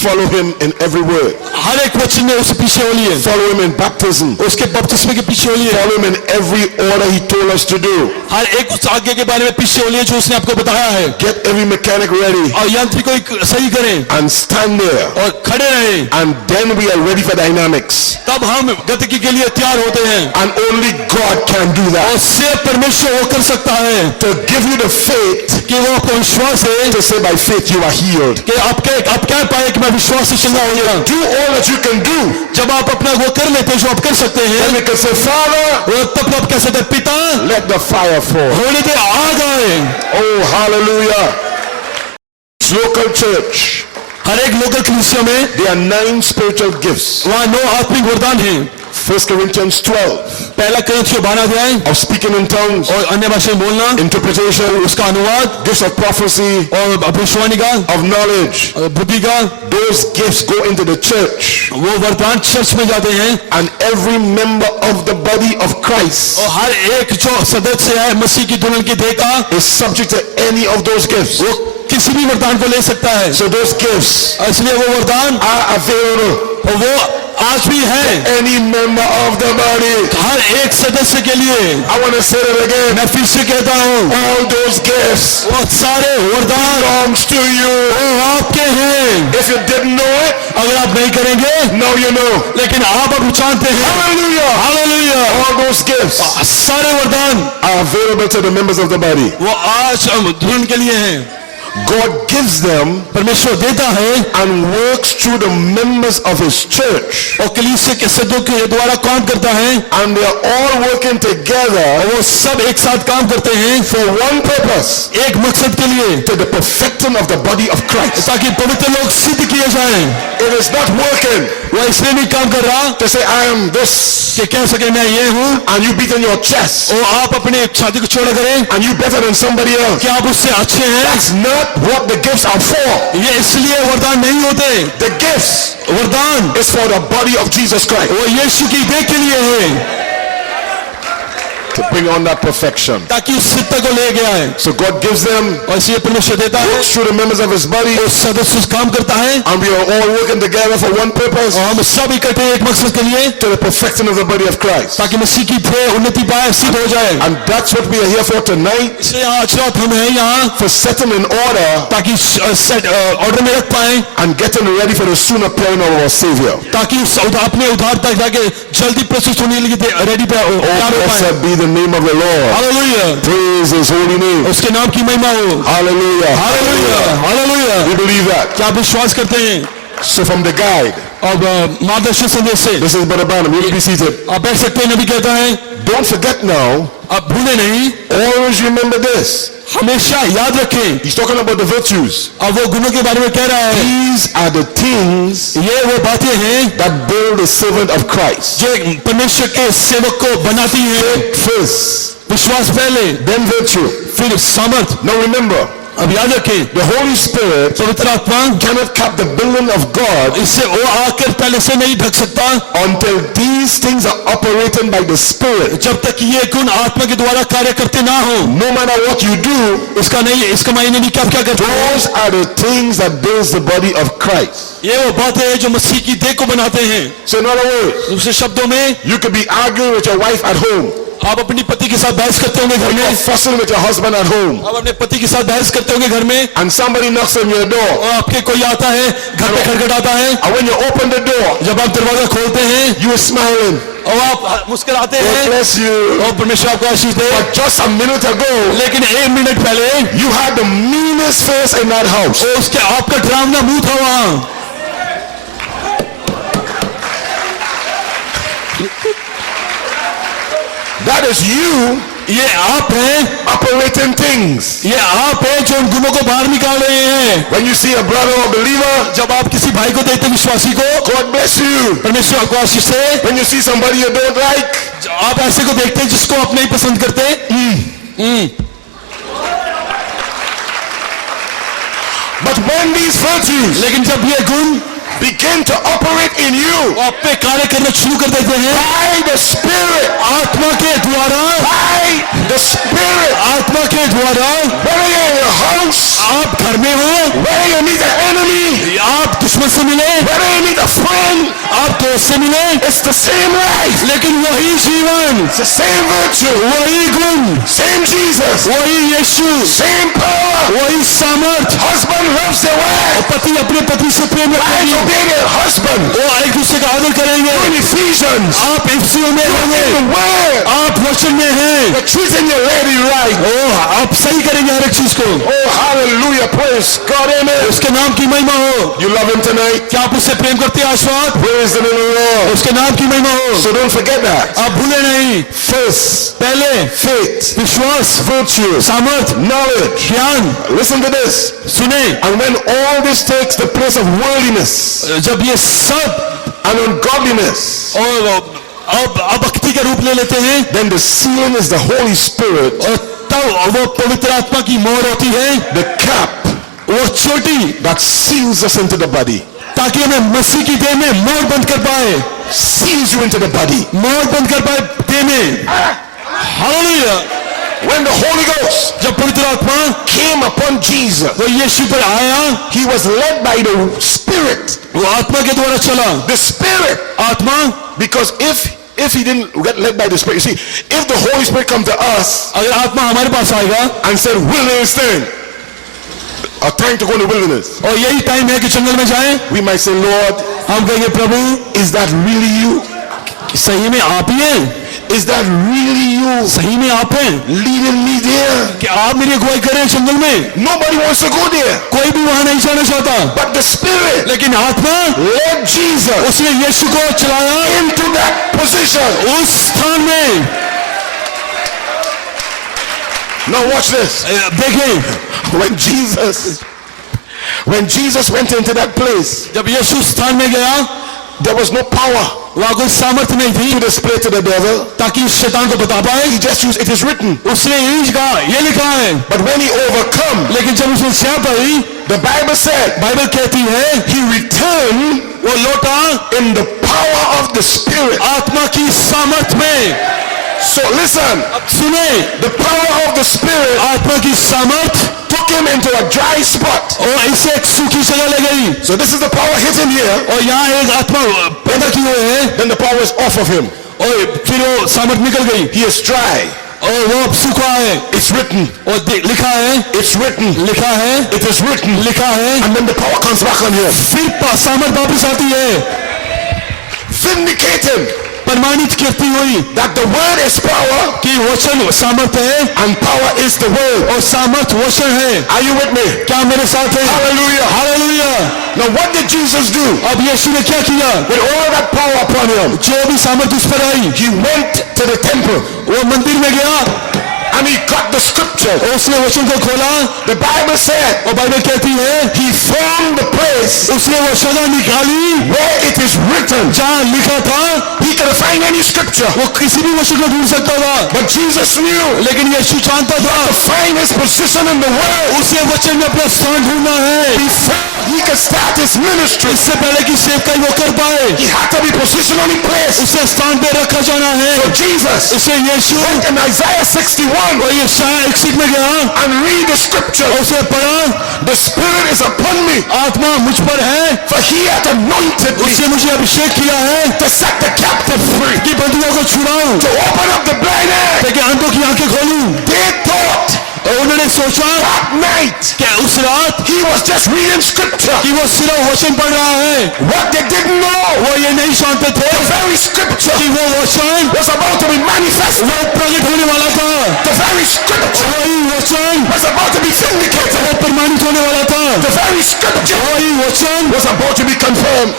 Follow him in every word. हर एक वचन में उसके पीछे होलिए, Follow him in baptism. उसके बपतिस्मे के पीछे होलिए, Follow him in every order he told us to do. हर एक उस आज्ञा के बारे में पीछे होलिए जो उसने आपको बताया है, Get every mechanic ready और यांत्रिक को सही करें and stand there. और खड़े रहें, And then we are ready for dynamics. तब हम गतिकी के लिए तैयार होते हैं। And only God can do और that. सिर्फ परमेश्वर वो कर सकता है To give you the faith कि वो आपको विश्वास है to say by faith you are healed. कि आप कह पाए कि मैं विश्वास से चंगा हो गया। Do all that you can do. जब आप अपना वो कर लेते हैं जो आप कर सकते हैं, Then we can say, Father, और तब आप कह सकते हैं पिता let the fire fall. होने दे, आग आए। Oh, hallelujah. Local church. हर एक लोकल कलीसिया में There are 9 spiritual gifts. वहाँ 9 आत्मिक वरदान हैं। 1 Corinthians 12. पहला करंथियों 12 अध्याय, Of speaking in tongues, और अन्य भाषाएं बोलना, interpretation, उसका अनुवाद, gifts of prophecy, और भविष्यवाणी का, of knowledge. और बुद्धि का, Those gifts go into the church. वो वरदान चर्च में जाते हैं। And every member of the body of Christ और हर एक जो सदस्य है मसीह की दुल्हन की देह का, is subject to any of those gifts. वो किसी भी वरदान को ले सकता है। So those gifts इसलिए वो वरदान are available और वो आज भी है any member of the body. हर एक सदस्य के लिए। I want to say that again. मैं फिर से कहता हूँ, All those gifts वो सारे वरदान belongs to you. वो आपके हैं। If you didn't know it, अगर आप नहीं करेंगे, now you know. लेकिन आप अब जानते हैं। Hallelujah. Hallelujah. All those gifts सारे वरदान are available to the members of the body. वो आज दुल्हन के लिए हैं। God gives them परमेश्वर देता है and works through the members of his church. और कलीसिया के सदस्यों के द्वारा काम करता है, And they are all working together और वो सब एक साथ काम करते हैं for one purpose. एक मकसद के लिए, To the perfecting of the body of Christ. ताकि पवित्र लोग सिद्ध किए जाएं। It is not working वो इसलिए नहीं काम कर रहा to say I am this कि कह सके मैं ये हूँ, and you beat on your chest और आप अपने छाती को चौड़ा करें and you better than somebody else. कि आप उससे अच्छे हैं। That's not what the gifts are for. ये इसलिए वरदान नहीं होते। The gifts वरदान is for the body of Jesus Christ. वो यीशु की देह के लिए है, To bring on that perfection. ताकि उस सिद्धता को ले गया है। So God gives them, और इसलिए परमेश्वर देता है, works through the members of his body, उस सदस्य काम करता है, and we are all working together for one purpose. और हम सब इकट्ठे एक मकसद के लिए, To the perfecting of the body of Christ. ताकि मसीह की देह उन्नति पाए, सिद्ध हो जाए। And that's what we are here for tonight. इसलिए आज रात हम हैं यहाँ For setting in order ताकि ऑर्डर में रख पाए, and getting ready for the soon appearing of our Savior. ताकि अपने उधार तक जाके जल्दी प्रस्तुत होने के लिए रेडी तैयार हो पाए। Blessed be the name of the Lord. Hallelujah. Praise his holy name. उसके नाम की महिमा हो। Hallelujah. Hallelujah, hallelujah. We believe that. क्या आप विश्वास करते हैं? So from the guide, अब मार्गदर्शन संदेश से this is Brother Branham. You will be seated. आप बैठ सकते हैं। नबी कहता है, Don't forget now, आप भूले नहीं, always remember this. हमेशा याद रखें। He's talking about the virtues. अब वो गुणों के बारे में कह रहा है, These are the things ये वो बातें हैं that build the servant of Christ. जो परमेश्वर के सेवक को बनाती हैं। First, विश्वास पहले, then virtue. फिर सामर्थ। Now remember, अब याद रखें, the Holy Spirit पवित्र आत्मा cannot cap the building of God इससे वो आकर पहले से नहीं ढक सकता until these things are operating by the Spirit. जब तक ये गुण आत्मा के द्वारा कार्य करते ना हो। No matter what you do, इसका मायने नहीं कि आप क्या करते हो। those are the things that builds the body of Christ. ये वो बातें हैं जो मसीह की देह को बनाते हैं। So in other words, दूसरे शब्दों में, you could be arguing with your wife at home. आप अपनी पति के साथ बहस करते होंगे घर You're में, fussing with your husband at home. आप अपने पति के साथ बहस करते होंगे घर में, And somebody knocks on your door. और आपके कोई आता है, घर पे खटखटाता है, And when you open the door, जब आप दरवाजा खोलते हैं you are smiling. और आप मुस्कुराते God हैं, bless you. और परमेश्वर आपको आशीष दे। But just a minute ago, लेकिन 1 मिनट पहले you had the meanest face in that house. और उसके आपका डरावना मुंह था वहां। That is you ये आप हैं, operating things. ये आप हैं जो उन गुणों को बाहर निकाल रहे हैं। When you see a brother or believer, जब आप किसी भाई को देखते हैं विश्वासी को, God bless you. परमेश्वर आपको आशीष दे। When you see somebody you don't like, आप ऐसे को देखते हैं जिसको आप नहीं पसंद करते, but when these virtues लेकिन जब ये गुण begin to operate in you आप पे कार्य करना शुरू कर देते हैं by the Spirit, आत्मा के द्वारा, by the Spirit, आत्मा के द्वारा, whether you're in your house, आप घर में हो, whether you meet an enemy, आप दुश्मन से मिले, whether you meet a friend, आप दोस्त से मिले, it's the same life, लेकिन वही जीवन, it's the same virtue, वही गुण, same Jesus, वही यीशु, same power. वही सामर्थ। Husband loves the wife, पति अपने पति से प्रेम wife रखेंगे, obey their husband. वो एक दूसरे का आदर करेंगे। In Ephesians, आप इफ्सियों में in होंगे, the word, आप वचन में हैं, you're treating your lady right. आप सही करेंगे हर एक चीज को। Oh, hallelujah, praise God, amen. उसके नाम की महिमा हो। You love him tonight? क्या आप उससे प्रेम करते हैं आशीर्वाद? Praise the name of the Lord. उसके नाम की महिमा हो। So don't forget that. आप भूले नहीं, Faith, पहले faith, विश्वास, virtue, सामर्थ, knowledge. ज्ञान। Listen to this. सुने, And when all this takes the place of worldliness जब ये सब and ungodliness, और अब अभक्ति का रूप ले लेते हैं, then the sealing is the Holy Spirit, और तब वो पवित्र आत्मा की मोहर होती है, the cap और चोटी, that seals us into the body, ताकि हमें मसीह की देह में मोहर बंद कर पाए, seals you into the body. मोहर बंद कर पाए देह में। Hallelujah. When the Holy Ghost जब पवित्र आत्मा came upon Jesus, वो यीशु पर आया, he was led by the Spirit. वो आत्मा के द्वारा चला। The Spirit. आत्मा, Because if he didn't get led by the Spirit, you see, if the Holy Spirit come to us अगर आत्मा हमारे पास आएगा and said, wilderness thing, a time to go in the wilderness, और यही time है कि जंगल में जाएं, we might say, Lord, हम कहेंगे प्रभु is that really you? सही में आप ही हैं, Is that really you सही में आप हैं leading me there? कि आप मेरी अगुवाई करें जंगल में। Nobody wants to go there. कोई भी वहां नहीं जाना चाहता, But the Spirit लेकिन आत्मा led Jesus उसने यीशु को चलाया into that position. उस स्थान में। Now watch this. देखें, When Jesus went into that place, जब यीशु स्थान में गया, there was no power वहां कोई सामर्थ्य नहीं थी to display to the devil. ताकि इस शैतान को बता पाए। He just used, it is written. उसने यही कहा, ये लिखा है, But when he overcome, लेकिन जब उसने स्याह पाई, the Bible said, बाइबल कहती है he returned वो लौटा in the power of the Spirit. आत्मा की सामर्थ में। So listen, अब सुने, the power of the Spirit आत्मा की सामर्थ took him into a dry spot. और इसे एक सूखी जगह ले गई, So this is the power hit him here. और यहाँ एक आत्मा पैदा की हुई है, Then the power is off of him. और फिर वो सामर्थ निकल गई He is dry. और वो अब सूखा है, It's written. और लिखा है, It's written. लिखा है, It is written. लिखा है, And then the power comes back on him. फिर सामर्थ वापस आती है, Vindicate him. प्रमाणित करती हुई That the word is power कि वचन सामर्थ है and power is the word. और सामर्थ वचन है। Are you with me? क्या मेरे साथ है? Hallelujah. Hallelujah. Now what did Jesus do? अब यीशु ने क्या किया? With all that power upon him, जो भी सामर्थ उस पर आई, he went to the temple वो मंदिर में गया and he got the scripture. और उसने वचन को खोला, The Bible said और बाइबल कहती है he found the place उसने वो जगह निकाली where it is written. जहाँ लिखा था। He could find any scripture. वो किसी भी वचन को ढूंढ सकता था, But Jesus knew लेकिन यीशु जानता था to find his position in the word उसे वचन में अपना स्थान ढूंढना है। before he could start his ministry. इससे पहले कि सेवकाई वो कर पाए, He had to be positionally placed. उसे स्थान पे रखा जाना है। So Jesus उसे यीशु went in Isaiah 61 और ये शायद 61 में गया and read the scripture. और उसे पढ़ा, The Spirit is upon me आत्मा मुझ पर है, for he hath anointed me उसने मुझे अभिषेक किया है to set the captive free, कि बंदियों को छुड़ाऊं, to open up the blind eyes. ताकि अंधों की आंखें खोलूं। They thought और उन्होंने सोचा that night कि उस रात he was just reading scripture. कि वो सिर्फ वचन पढ़ रहा है। What they didn't know, वो ये नहीं जानते थे the very scripture कि वो वचन was about to be manifested. वो प्रकट होने वाला था। The very scripture वही वचन was about to be vindicated. वो प्रमाणित होने वाला था। The very scripture वही वचन was about to be confirmed.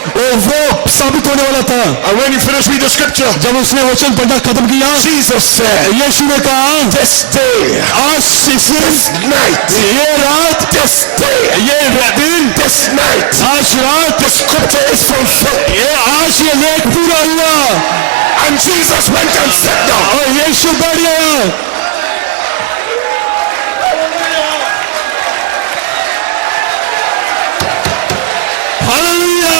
वो साबित होने वाला था। And when he finished reading the scripture, जब उसने वचन पढ़ना खत्म किया, Jesus said, यीशु ने कहा, this day, आज this night, ये रात, this day, ये दिन, this night, आज रात, the scripture is fulfilled. ये आज ये लेख पूरा हुआ। And Jesus went and sat down. और यीशु बैठ गया। Hallelujah.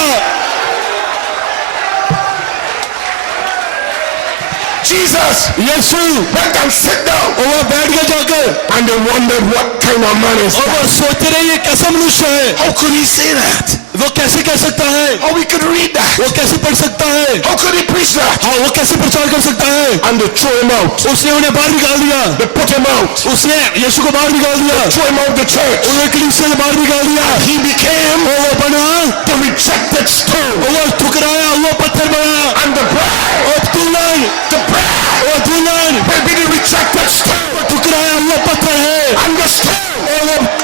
Jesus Yeshu went and sat down. और वो बैठ गया जाकर, And they wondered what kind of man is और वो that? सोचते रहे ये कैसा मनुष्य है, How could he say that? वो कैसे कह सकता है, How he could read that? वो कैसे पढ़ सकता है, How could he preach that? हाँ वो कैसे प्रचार कर सकता है। And they threw him out. उसने उन्हें बाहर निकाल दिया, They put him out. उसने यीशु को बाहर निकाल दिया, Threw him out the church. उन्हें कलीसिया से बाहर निकाल दिया। He became और वो बना, the rejected stone. और वो ठुकराया हुआ पत्थर बना, And the bride, और दुल्हन, the bride और दुल्हन will be the rejected stone. ठुकराया हुआ पत्थर है, And the stone और वो पत्थर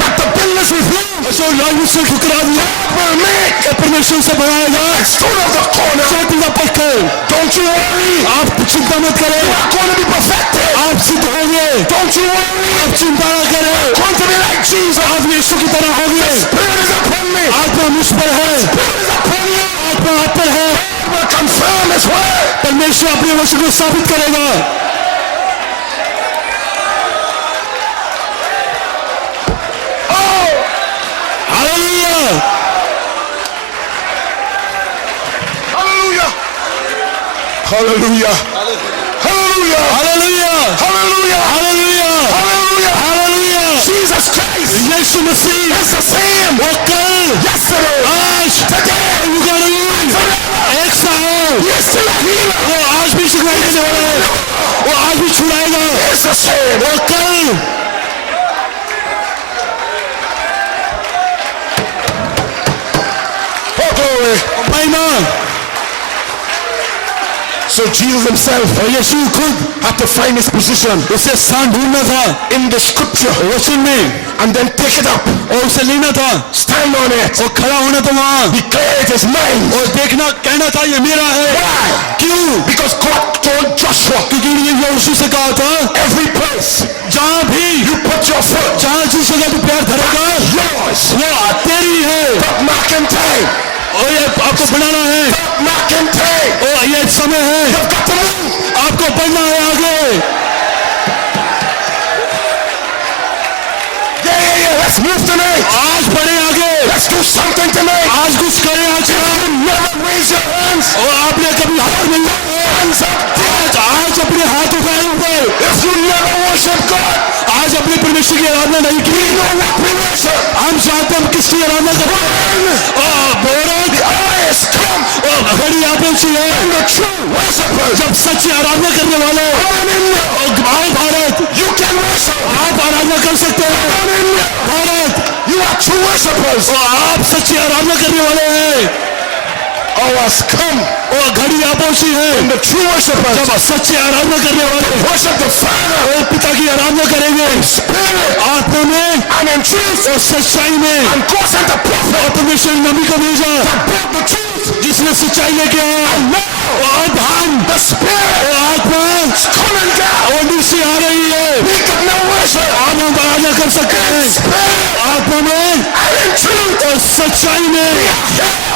that the builders refused जो लाइव से ठुकरा दिया, will make और परमेश्वर से बनाएगा the stone of the corner. चोटी का पत्थर। Don't you worry. आप चिंता मत करें, You are going to be perfected. आप सिद्ध होंगे, Don't you worry. आप चिंता न करें, Going to be like Jesus. आप यीशु की तरह होंगे। Spirit is upon me. आत्मा मुझ पर है, Spirit is upon you. आत्मा आप पर है। God will confirm His word. परमेश्वर अपने वचन को साबित करेगा। Oh, hallelujah. hallelujah. Hallelujah. Hallelujah. Hallelujah. Hallelujah. Hallelujah. Hallelujah. Hallelujah. Jesus Christ Yeshu Masih is the same वो कल, yesterday, आज, today, युगानुयुग forever. एक सा है। He is still a healer. वो आज भी छुड़ाई देने वाला है, वो आज भी छुड़ाएगा। He is the same. वो कल, Oh, glory. महिमा। So Jesus himself और यीशु खुद had to find his position उसे स्थान ढूंढना था in the scripture वचन में, and then take it up, और उसे लेना था, stand on it, और खड़ा होना था वहाँ, declare it is mine. और देखना, कहना था ये मेरा है। Why? क्यों? Because God told Joshua, क्योंकि यीशु से कहा था, every place जहाँ भी you put your foot, जहाँ जिस जगह तू पैर धरेगा yours. वो तेरी है। Stop marking time. और ये आपको बनाना है, Stop marking time. और ये समय है, You've got to move. आपको बढ़ना है आगे। Yeah. Let's move tonight. आज बढ़े आगे, Let's do something tonight. आज कुछ करें आज। Never raise your hands. और आपने कभी हाथ नहीं उठाए, Hands up. आज अपने हाथ उठाए ऊपर। If you never worship God, आज अपने परमेश्वर की आराधना नहीं की, we know what we worship. हम चाहते हम किसकी आराधना करें। The hour has come. घड़ी यहाँ पहुंची है, And the true worshipers जब सच्ची आराधना करने वाले come on in here. आओ भारत, You can worship. आप आराधना कर सकते हैं। Come on in here. Bharat, You are true worshipers. और आप सच्ची आराधना करने वाले हैं। Hour has come. और घड़ी यहाँ पहुंची है, And the true worshipers जब सच्ची आराधना करने वाले worship the Father और पिता की आराधना करेंगे, in spirit आत्मा में and in truth. और सच्चाई में। And God sent the prophet और परमेश्वर ने नबी को भेजा that brought the truth. जिसने सच्चाई लेके आया। And now और अब हम the spirit और आत्मा is coming down. और नीचे आ रही है, We can now worship अब हम आराधना कर सकते हैं spirit आत्मा में and in truth. और सच्चाई में।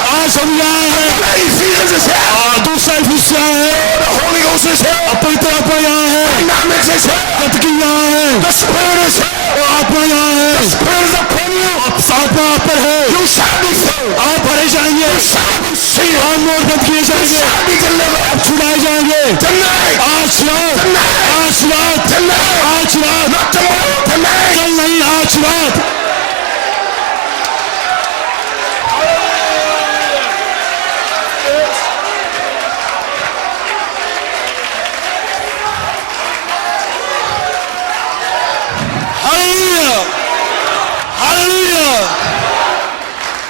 आज हम यहाँ हैं, Ephesians is here. और दूसरा हिस्सा है, The Holy Ghost is here. पवित्र आत्मा यहाँ है, Dynamics is here. गतकी यहाँ है, The spirit is here. और आत्मा यहाँ है। Spirit is upon you. आत्मा आप पर है, You shall be filled. आप भरे जाएंगे, You shall be sealed. आप मोड़ बंद किए You जाएंगे, shall be delivered. आप छुड़ाए जाएंगे। Tonight. आज रात, आज रात, Tonight. आज रात, Not tomorrow. Tonight. कल नहीं, आज रात।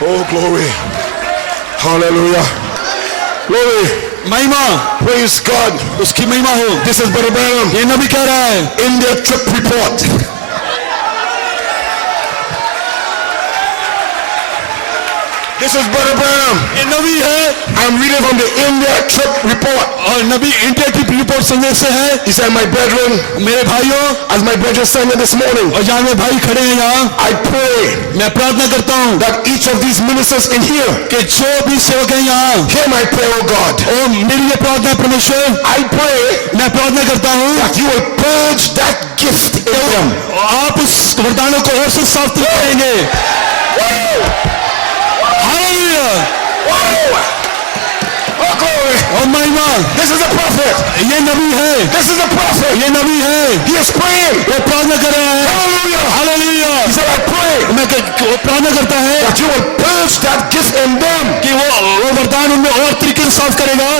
Oh, glory. Hallelujah. Glory. महिमा, Praise God. उसकी महिमा हो। This is Brother Branham. ये नबी कह रहा है, India trip report. This is Brother Branham. ये नबी है I'm reading from the India trip report. और नबी इंडिया की रिपोर्ट संदेश से है। He said, my brethren, मेरे भाइयों, as my brethren stand here this morning, और जहाँ मेरे भाई खड़े हैं यहाँ, I pray मैं प्रार्थना करता हूँ that each of these ministers in here कि जो भी सेवक हैं यहाँ, hear my prayer, oh God. और मेरी ये प्रार्थना है परमेश्वर, I pray मैं प्रार्थना करता हूँ that you will purge that gift in them. आप उस वरदानों को और से साफ करेंगे। Hallelujah, Oh, glory. और महिमा, This is a prophet. ये नबी है, This is a prophet. ये नबी है, He is praying. वो प्रार्थना कर रहा है। Hallelujah. Hallelujah, He said, I pray मैं वो प्रार्थना करता है that you will purge that gift in them. कि वो वरदान उनमें और तरीके से साफ करेगा।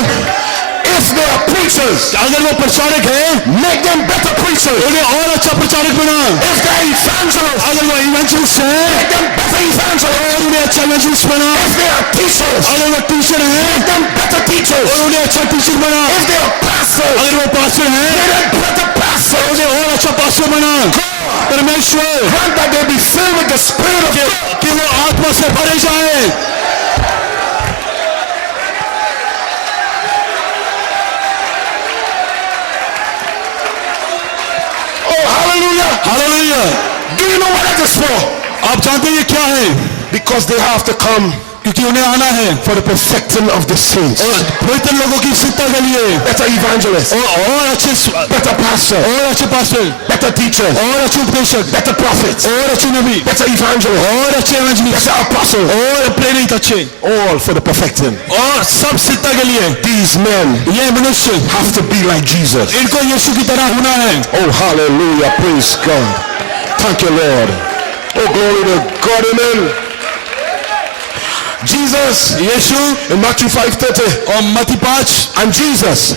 If they are preachers, अगर वो प्रचारक है, make them better preachers. उन्हें और अच्छा प्रचारक बना। If they are evangelists, अगर वो इवेंजलिस्ट है, make them better evangelists. उन्हें अच्छा इवेंजलिस्ट बना। If they are teachers, अगर वो टीचर है, make them better teachers. उन्हें अच्छा टीचर बना। If they are pastors, अगर वो पास्टर है, make them better pastors. उन्हें और अच्छा पास्टर बना। परमेश्वर Grant that they be filled with the Spirit of God. कि वो आत्मा से भरे जाए। Oh, hallelujah. Hallelujah, Do you know what that is for? आप जानते हैं ये क्या है? Because they have to come क्योंकि उन्हें आना है for the perfecting of the saints. और पवित्र लोगों की सिद्धता के लिए, Better evangelists, और अच्छे better pastors, और अच्छे पास्टर, better teachers, और अच्छे उपदेशक, better prophets, और अच्छे नबी, better evangelists, और अच्छे इवेंजलिस्ट, better apostles, और प्रेरित अच्छे, all for the perfecting. और सब सिद्धता के लिए। These men ये मनुष्य have to be like Jesus. इनको यीशु की तरह होना है। Oh, hallelujah. Praise God. Thank you, Lord. Oh, glory to God. Amen. Jesus, Yeshu in Matthew 5:30, और मत्ती 5, and Jesus,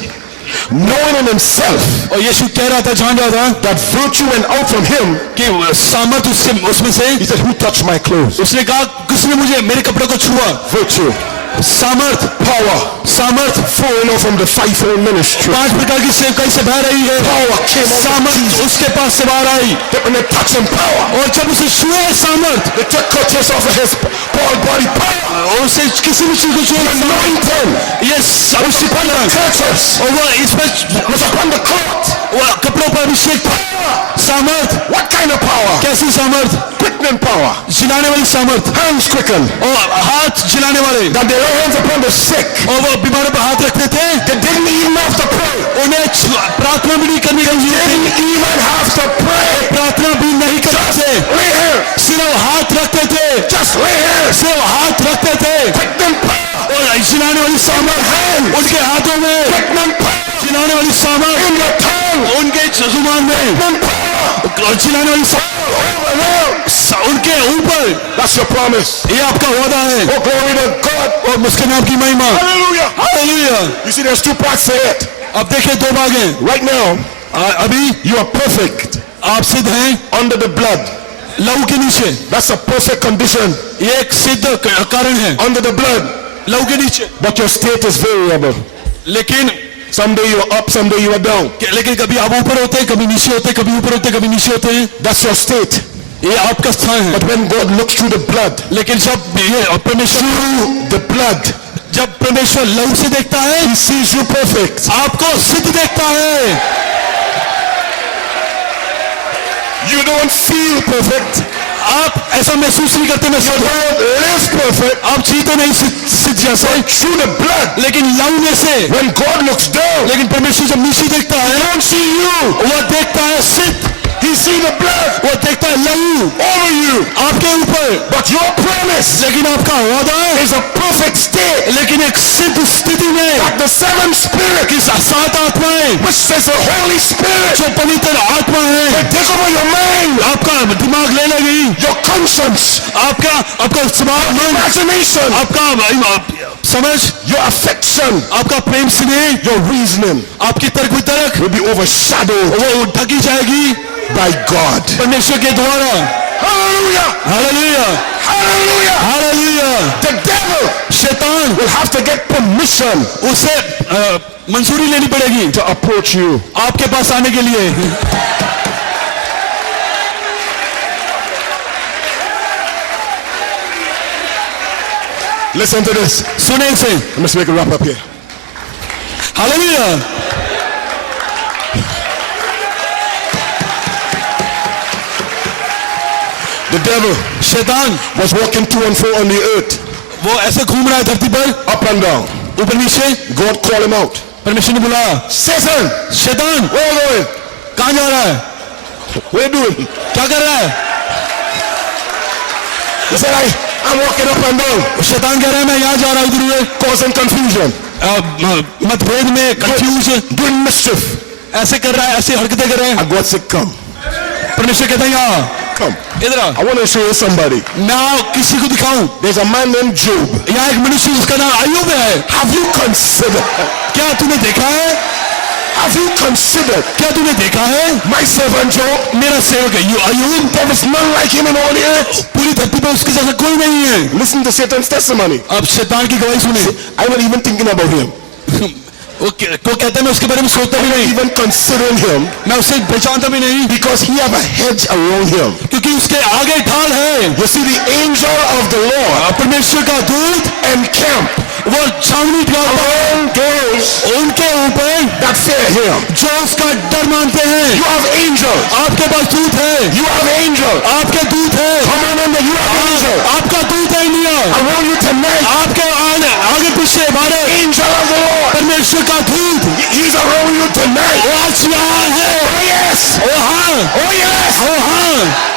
knowing in himself और यीशु कह रहा था, जान रहा था that virtue went out from him, कि सामर्थ उसमें से, he said, who touched my clothes? उसने कहा किसने मुझे मेरे कपड़ों को छुआ। Virtue, सामर्थ, power, सामर्थ flowing out from the fivefold ministry. 5 प्रकार की सेवकाई से बह रही है। Power came out of सामर्थ Jesus. उसके पास से बाहर आई, When they touched him, power. और जब उसे छुए सामर्थ, They took curtains off of his Paul body, power. और उसे किसी भी चीज को छुए, Anointing ये was upon the curtains, और वो इसमें was upon the cloth. वो कपड़ों पर अभिषेक, सामर्थ, What kind of power? कैसी सामर्थ? Quickening power. जिलाने वाली सामर्थ, Hands quickened. और हाथ जिलाने वाले, That they lay hands upon the sick. और वो बीमारों पर हाथ रखते थे। They didn't even have to pray. उन्हें प्रार्थना भी नहीं करनी They चाहिए, didn't even have to pray. प्रार्थना भी नहीं करते थे, Lay hands. सिर्फ हाथ रखते थे, Just lay hands. सिर्फ हाथ रखते थे, Quickening power. और जिलाने वाली सामर्थ उनके हाथों में, Quickening power. जिलाने वाली सामर्थ In your tongue. उनके जुबान में, Quickening power. और जिलाने वाली सामर्थ Over now. उनके ऊपर। That's your promise. ये आपका वादा है, Oh, glory to God. और उसके नाम की महिमा। Hallelujah. Hallelujah. You see, there's two parts to it. अब देखिए 2 भाग हैं। Right now, अभी you are perfect आप सिद्ध हैं under the blood. लहू के नीचे, That's a perfect condition ये एक सिद्ध कारण है under the blood. लहू के नीचे। But your state is variable. लेकिन Someday you are up, someday you are down. कभी आप ऊपर होते हैं, कभी नीचे होते हैं, कभी ऊपर होते हैं, कभी नीचे होते हैं। That's your state. ये आपका स्थान है। But when God looks through the blood, लेकिन जब ये परमेश्वर the blood, जब परमेश्वर लहू से देखता है, He sees you perfect. आपको सिद्ध देखता है। You don't feel perfect. आप ऐसा महसूस नहीं करते मैं You don't live perfect. आप जी तो नहीं सिद्ध जैसे, Through the blood, लेकिन लहू में से, when God looks down, लेकिन परमेश्वर जब नीचे देखता He है, don't see you. वो देखता है सिद्ध, He see the blood वो देखता है लहू over you. आपके ऊपर। But your promise लेकिन आपका वादा is a perfect state. लेकिन एक सिद्ध स्थिति में, Like the seven spirit, कि 7 आत्माएं, which says the Holy Spirit, जो पवित्र आत्मा है, will take over your mind, आपका दिमाग ले लेगी, your conscience, आपका दिमाग, imagination, आपका समझ, your affection, आपका प्रेम स्नेह, your reasoning आपकी तर्क वितर्क will be overshadowed वो ढकी जाएगी by God. परमेश्वर के द्वारा। Hallelujah! Hallelujah, Hallelujah! हालेलुया। शैतान will have to get permission उसे मंजूरी लेनी पड़ेगी to approach you. आपके पास आने के लिए। Listen to this. सुने इसे। Let's make a wrap up here. Hallelujah. The devil शैतान was walking to and fro on the earth, वो ऐसे घूम रहा है धरती पर, up and down. ऊपर नीचे। God called him out. परमेश्वर ने बुलाया, Satan, शैतान where are you going? कहाँ जा रहा है, What are you doing? क्या कर रहा है? He said, I'm walking up and down, शैतान कह रहा है मैं यहाँ जा रहा हूँ इधर हुए, causing confusion, मतभेद में, कंफ्यूज, doing mischief. ऐसे कर रहा है, ऐसे हरकतें कर रहे हैं। And God said, come, परमेश्वर कहता है यहाँ come. इधर आ, I want to show you somebody. मैं किसी को दिखाऊं। There's a man named Job. यहाँ एक मनुष्य जिसका नाम अय्यूब है। Have you considered? क्या तूने देखा है? Have you considered क्या तूने देखा है? my servant Job? मेरा सेवक अय्यूब, There is none like him in all the earth. पूरी धरती पर उसके जैसा कोई नहीं है। Listen to Satan's testimony. अब शैतान की गवाही सुने। I'm not even thinking about him. वो कहता है मैं उसके बारे में सोचता भी नहीं, Even considering him, मैं उसे पहचानता भी नहीं, because he have a hedge around him. क्योंकि उसके आगे ढाल है। You see, the angel of the Lord परमेश्वर का दूत encamp वो छावनी डालता है around those उनके ऊपर that fear him. जो उसका डर मानते हैं। You have angels. आपके पास दूत है, You have angels. आपके दूत है, Come on in there. You have angels आपका दूत है इंडिया, around you tonight. आपके आगे पीछे बारे Angel of the Lord. परमेश्वर का दूत He's around you tonight. वो आज यहाँ है। Oh yes. ओ हाँ, Oh yes. ओ हाँ।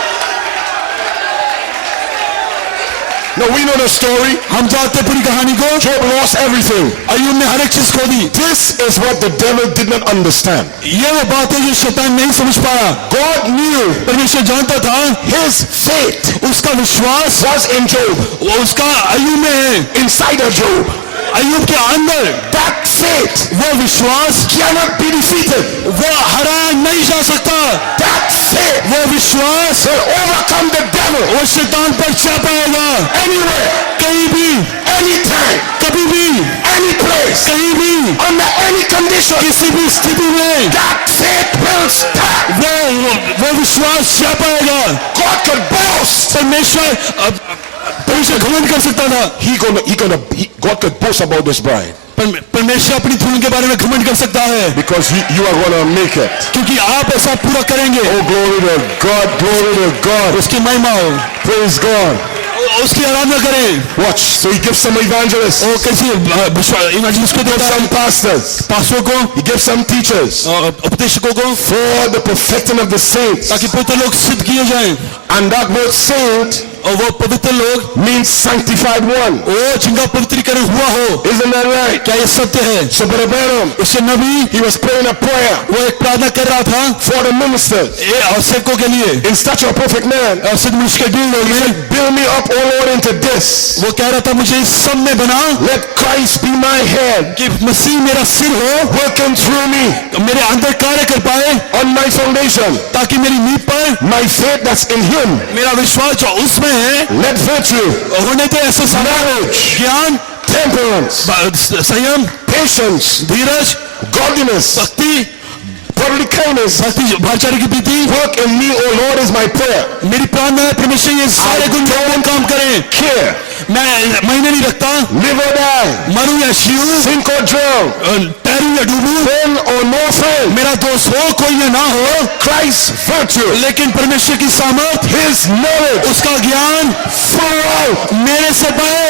No, we know the story. हम जानते पूरी कहानी को। Job lost everything. अय्यूब ने हर एक चीज खो दी। This is what the devil did not understand. ये वो बात है जो शैतान नहीं समझ पाया। God knew परमेश्वर जानता था his faith उसका विश्वास was in Job, वो उसका अय्यूब में है, inside of Job. अय्यूब के अंदर। That faith वो विश्वास cannot be defeated. वो हराया नहीं जा सकता। That faith वो विश्वास will overcome the devil वो शैतान पर जा पाएगा, anywhere, कहीं भी, anytime, कभी भी, any place, कहीं भी, under any condition. किसी भी स्थिति में That faith will stand. वो विश्वास जा पाएगा। God could boast. परमेश्वर घमंड कर सकता था। God could boast about this bride परमेश्वर अपनी दुल्हन के बारे में घमंड कर सकता है, because you are going to make it. क्योंकि आप ऐसा पूरा करेंगे। Oh, glory to God, glory to God. उसकी महिमा हो, Praise God. उसकी आराधना करें। Watch. So he gives some evangelists, वो कैसे इवेंजलिस्ट को देता है, some pastors, पास्टरों को, he gives some teachers उपदेशकों को, for the perfecting of the saints. ताकि पवित्र लोग सिद्ध किए जाएं। And that word saint और वो पवित्र लोग means sanctified one. वो जिनका पवित्रीकरण हुआ हो। Isn't that right? क्या ये सत्य है? So Brother Branham, इससे नबी he was praying a prayer वो एक प्रार्थना कर रहा था for the ministers सेवकों के लिए, in stature of perfect man. सिद्ध मनुष्य के दिल में। Build me up, O Lord, into this. वो कह रहा था मुझे इस सब में बना Let Christ be my head, कि मसीह मेरा सिर हो, working through me मेरे अंदर कार्य कर पाए, on my foundation. ताकि मेरी नींव पर My faith that's in him. मेरा विश्वास जो उसमें है Let virtue, होने दे ऐसे knowledge, ज्ञान, temperance, संयम, patience, धीरज, godliness, भक्ति, brotherly kindness भाईचारे की प्रीति work in me, O Lord, is my prayer. मेरी प्रार्थना है परमेश्वर ये सारे गुण काम करें। Care, मैं मायने नहीं रखता live or die, मरूं या जीऊं, sink or drown, तैरूं या डूबूं, friend or no friend. मेरा दोस्त हो कोई या ना हो, Christ's virtue, लेकिन परमेश्वर की सामर्थ, his knowledge, उसका ज्ञान flow out, मेरे से बहे।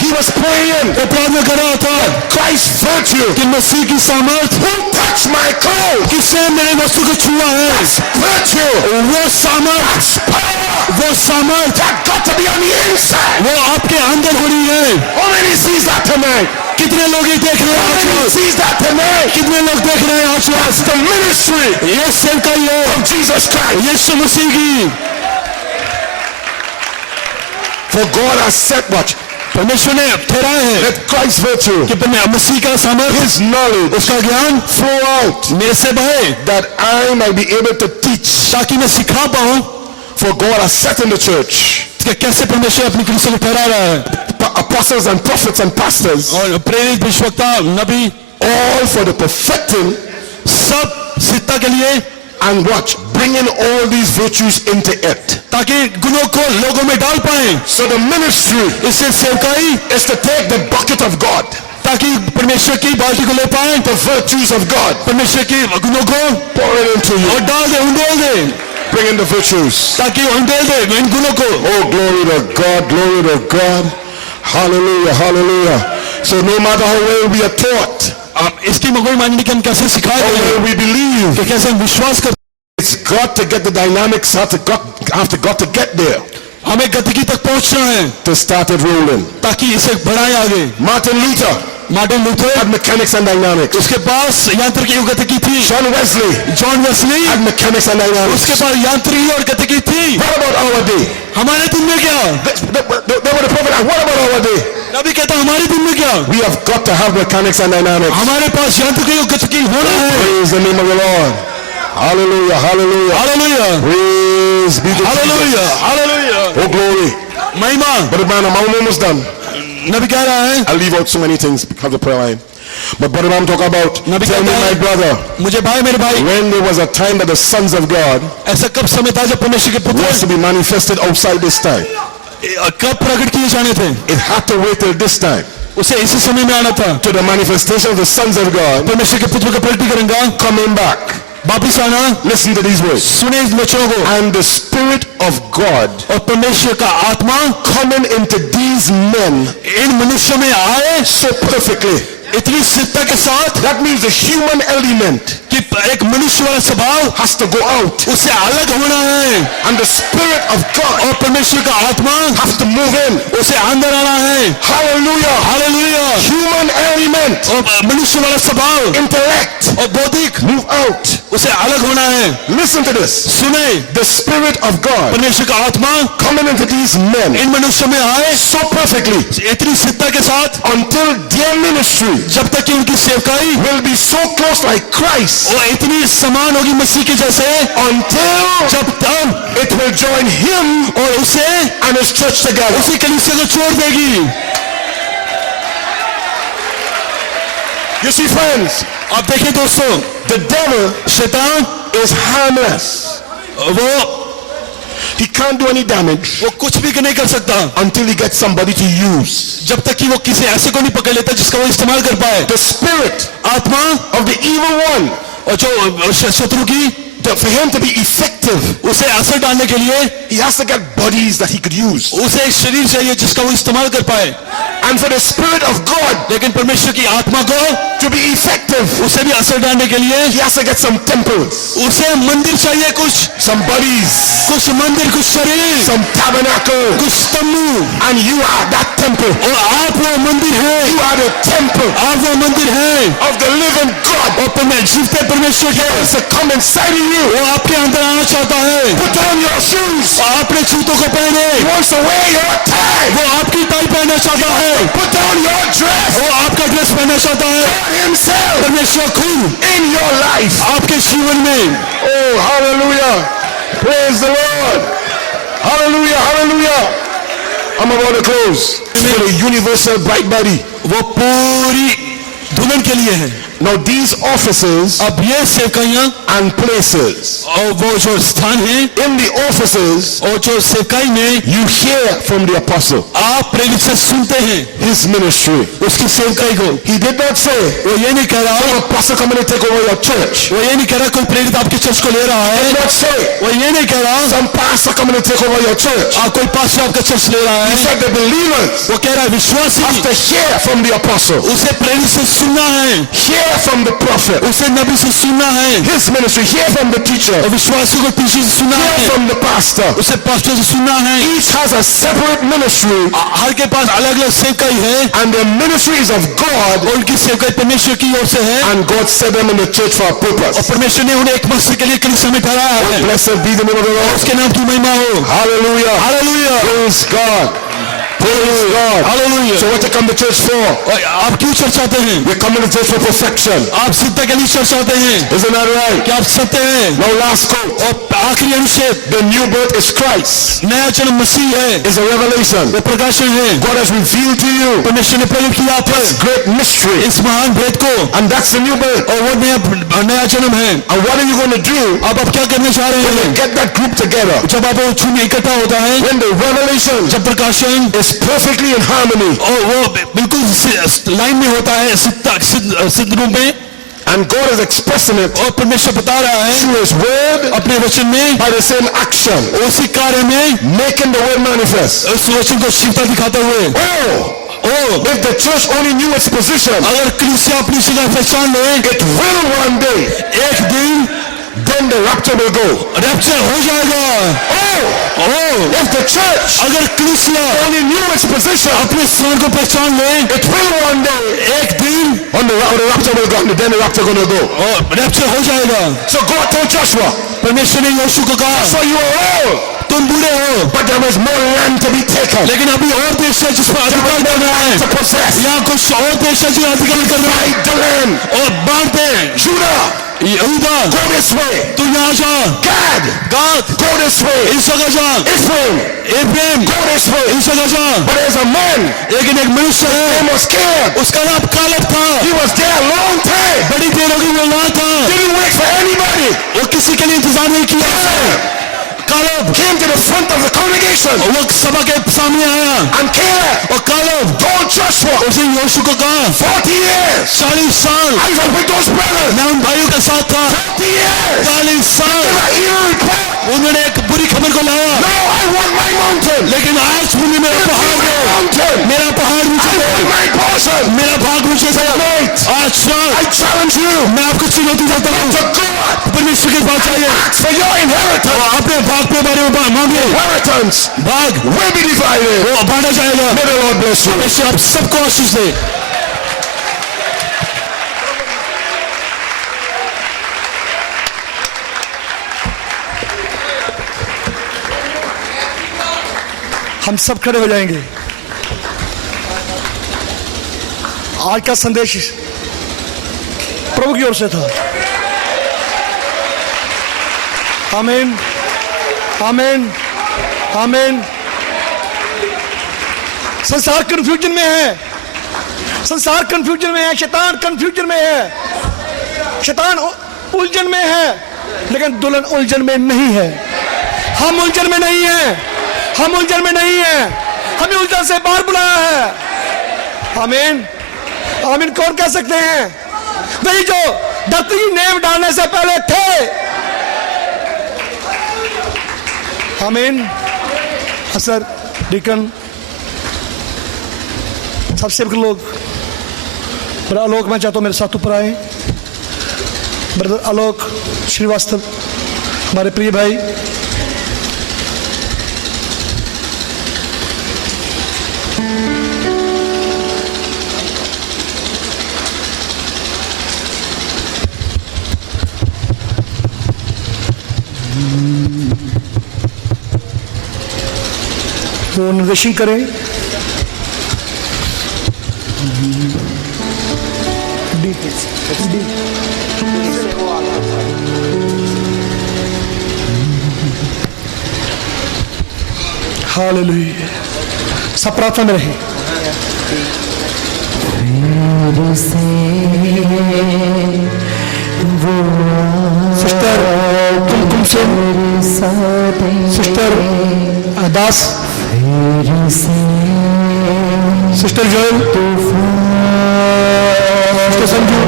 He was praying, वो प्रार्थना कर रहा था Christ's virtue, कि मसीह की सामर्थ who touched my clothes? किसने मेरे वस्तु को छुआ है, That's virtue, वो सामर्थ, that's power, वो सामर्थ that got to be on the inside. वो आपके अंदर हो रही है। How many sees that tonight? कितने लोग ये देख रहे हैं How आज many रात? sees that tonight? कितने लोग देख रहे हैं आज रात? That's the ministry ये सेवकाई है of Jesus Christ. यीशु मसीह की। For God has set what? परमेश्वर ने ठहराए हैं Let Christ's virtue, कि मसीह का सामर्थ, his knowledge, उसका ज्ञान flow out, मेरे से बहे, that I might be able to teach. ताकि मैं सिखा पाऊं For God has set in the church कि कैसे परमेश्वर अपनी कलीसिया को ठहरा रहा है। apostles and prophets and pastors, और प्रेरित विश्वक्ता नबी all for the perfecting सब सिद्धता के लिए and watch, bringing all these virtues into it. ताकि गुणों को लोगों में डाल पाए. So the ministry इससे सेवकाई is to take the bucket of God, ताकि परमेश्वर की बाल्टी को ले पाए, the virtues of God, परमेश्वर की गुणों को pour it into you, और डाल दे, उंडेल दे, bring in the virtues. ताकि उंडेल दे इन गुणों को. Oh, glory to God, glory to God. Hallelujah, hallelujah. So no matter how well we are taught, अब इसकी कोई मानने की हम कैसे सिखाए how गए well we believe, कि कैसे हम विश्वास करते it's got to get the dynamics, have to get there हमें गतिकी तक पहुंचना है to start it rolling. ताकि इसे बढ़ाए आगे. Martin Luther Martin Luther had mechanics and dynamics. उसके पास यांत्रिकी और गतिकी थी. John Wesley John Wesley had mechanics and dynamics. उसके पास यांत्रिकी और गतिकी थी. What about our day? हमारे दिन में क्या? They were the prophet. What about our day? नबी कहता हमारे दिन में क्या? We have got to have mechanics and dynamics. हमारे पास यांत्रिकी और गतिकी होना है. Praise the name of the Lord. Hallelujah, hallelujah. Hallelujah, Praise be to hallelujah, Jesus. Hallelujah. Oh, glory. महिमा. But man, I'm almost done. नबी कह रहा है, I'll leave out so many things because of the prayer line. But Brother Ram talk about, Nabi tell me कहता my है, brother, मुझे भाई मेरे भाई when there was a time that the sons of God ऐसा कब समय था जब परमेश्वर के was to पुत्र be manifested outside this time. कब प्रकट किए जाने थे? It had to wait till this time. उसे इसी समय में आना था. To the manifestation of the sons of God परमेश्वर के पुत्र का प्रकटीकरण coming back. वापिस आना. Listen to these words. सुने इस वचनों को. And the Spirit of God और परमेश्वर का आत्मा coming into these men इन मनुष्यों में आए so perfectly. इतनी सिद्धता के साथ That means the human element कि एक मनुष्य वाला स्वभाव has to go out. उससे अलग होना है. And the Spirit of God और परमेश्वर का आत्मा has to move in. उसे अंदर आना है. Hallelujah. हालेलुया. Human element, और मनुष्य वाला स्वभाव intellect, और बौद्धिक move out. उसे अलग होना है. Listen to this. सुने, The Spirit of God परमेश्वर का आत्मा coming into these men इन मनुष्यों में आए so perfectly इतनी सिद्धता के साथ until their ministry जब तक कि उनकी सेवकाई will be so close like Christ और इतनी समान होगी मसीह के जैसे until जब तक it will join him और उसे and his church together. उसी कलीसिया को छोड़ देगी. You see, friends, आप देखिए दोस्तों, the devil शैतान is harmless. वो He can't do any damage कुछ भी नहीं कर सकता until he gets somebody to use. जब तक कि वो किसी ऐसे को नहीं पकड़ लेता जिसका वो इस्तेमाल कर पाए. The spirit आत्मा of the evil one, और जो शत्रु की for him to be effective, उसे असर डालने के लिए he has to get bodies that he could use. उसे एक शरीर चाहिए जिसका वो इस्तेमाल कर पाए. And for the Spirit of God लेकिन परमेश्वर की आत्मा को to be effective, उसे भी असर डालने के लिए he has to get some temples, उसे मंदिर चाहिए. some bodies, कुछ मंदिर, कुछ शरीर, some tabernacle. कुछ स्तंभ. And you are that temple. और आप वो मंदिर है. You are the temple आप वो मंदिर है of the living God. और जीवते परमेश्वर He के wants to come inside of you. वो आपके अंदर आना चाहता है. Put on your shoes. आपने जूतों को पहने, He wants to wear your tie. वो आपकी टाई पहनना चाहता है. Put on your dress. वो आपका ड्रेस पहनना चाहता है. God himself परमेश्वर खुद in your life. आपके जीवन में. Oh, hallelujah. Praise the Lord. Hallelujah, hallelujah. I'm about to close. For the universal bright body. वो पूरी दुल्हन के लिए है. Now these offices अब ये सेवकाइयां and places. और वो जो स्थान है In the offices, और जो सेवकाई में you hear from the apostle आप प्रेरित से सुनते हैं his ministry. उसकी सेवकाई को. He did not say, वो ये नहीं कह रहा, "Oh, apostle coming to take over your church." वो ये नहीं कह रहा कोई प्रेरित आपकी चर्च को ले रहा He है. did not say, वो ये नहीं कह रहा "Some pastor coming to take over your church." कोई पास्टर आपका चर्च ले रहा He है. said the believers वो कह रहा है विश्वासी have to hear from the apostle, उसे प्रेरित से सुनना है, hear from the prophet, उसे नबी से सुनना है, his ministry, hear from the teacher, और विश्वासी को टीचर से सुनना hear है, from the pastor. उसे पास्टर से सुनना है. Each has a separate ministry, हर के पास अलग अलग सेवकाई है and their ministry is of God, और उनकी सेवकाई परमेश्वर की ओर से है and God set them in the church for a और purpose. परमेश्वर ने उन्हें एक मकसद के लिए कलीसिया में ठहराया है. Blessed be the name of the Lord. उसके नाम की महिमा हो. Hallelujah. Hallelujah. Praise God. Praise God. Hallelujah. So what you come to church for? और आप क्यों चर्च आते हैं? We're coming to church for perfection. आप सिद्धता के लिए चर्च आते हैं। Isn't that right? क्या आप सत्य हैं? Now last quote. और आखिरी अनुच्छेद, The new birth is Christ. नया जन्म मसीह है, Is a revelation. वो प्रकाशन है। God has revealed to you परमेश्वर ने प्रकट किया था great mystery. इस महान भेद को, And that's the new birth. और वो नया जन्म है। And what are you going to do अब आप क्या करने जा रहे when you हैं? get that group together? जब आप वो झुंड में इकट्ठा होता है, When the revelation जब प्रकाशन is perfectly in harmony. और वो बिल्कुल लाइन में होता है, सिद्ध रूप में, And God is expressing it और परमेश्वर बता रहा है through His word अपने वचन में, by the same action, उसी कार्य में, making the word manifest. उस वचन को शिवता दिखाते हुए। Oh, if the church only knew its position, अगर कलीसिया अपनी जगह पहचान ले, it will one day, एक दिन then the rapture will go. Rapture हो जाएगा। If the church अगर कलीसिया only knew its position, अपने स्थान को पहचान ले, it will one day, एक दिन when the rapture will go, then the rapture going to go. Rapture हो जाएगा। So God told Joshua, परमेश्वर ने यहोशू को कहा, so you are old, तुम बूढ़े हो, but there is more land to be taken, लेकिन अभी और देश है जिस पर अधिकार करना है, to possess. यहाँ कुछ और देश है जो अधिकार करना है, Fight the land. और बांट दे। Judah, यहूदा, go this way. तू यहाँ जा, Gad, go this way. इस जगह जा, Ephraim, Ephraim, go this way. इस जगह जा। But there's a man, लेकिन एक मनुष्य his है, name was Caleb. उसका नाम कालेब था, He was there a long time. बड़ी देर हो गई वो वहाँ था, Didn't wait for anybody. वो किसी के लिए इंतजार नहीं किया। Caleb Came to the front of the congregation. वो सभा के सामने आया, And Caleb और कालेब told Joshua, उसने यहोशू को कहा, 40 years 40 साल I was with those brothers. मैं उन भाइयों के साथ था, 40 years 40 साल in an evil report. उन्होंने एक बुरी खबर को लाया, Now I want my mountain. लेकिन आज मुझे मेरा पहाड़ My दे, mountain. मेरा पहाड़ मुझे I they, want my portion. मेरा भाग मुझे दे। Tonight, आज रात I challenge you मैं आपको चुनौती देता हूँ, to God. परमेश्वर के पास जाइए Ask for your inheritance. और अपने भाग के बारे में मांगिए। Inheritance भाग will be divided. वो बांटा जाएगा। May the Lord bless you. परमेश्वर आप सबको आशीष दे। हम सब खड़े हो जाएंगे। आज का संदेश प्रभु की ओर से था। आमीन, आमीन, आमीन। संसार कंफ्यूजन में है, संसार कंफ्यूजन में है, शैतान कंफ्यूजन में है, शैतान उलझन में है, लेकिन दुल्हन उलझन में नहीं है। हम उलझन में नहीं हैं, हम उलझन में नहीं हैं, हमें उलझन से बाहर बुलाया है। आमीन, आमीन। कौन कह सकते हैं? वही जो धरती की नींव डालने से पहले थे। आमीन। असर डीकन सबसे लोग, ब्रदर आलोक, मैं चाहता हूं मेरे साथ ऊपर आए। ब्रदर आलोक श्रीवास्तव, हमारे प्रिय भाई। वो निर्देशन करें। हालेलुया। सब प्रार्थना में रहे। सिस्टर कुमकुम सिंह, सिस्टर दास, सिस्टर जोएल, सिस्टर संजू,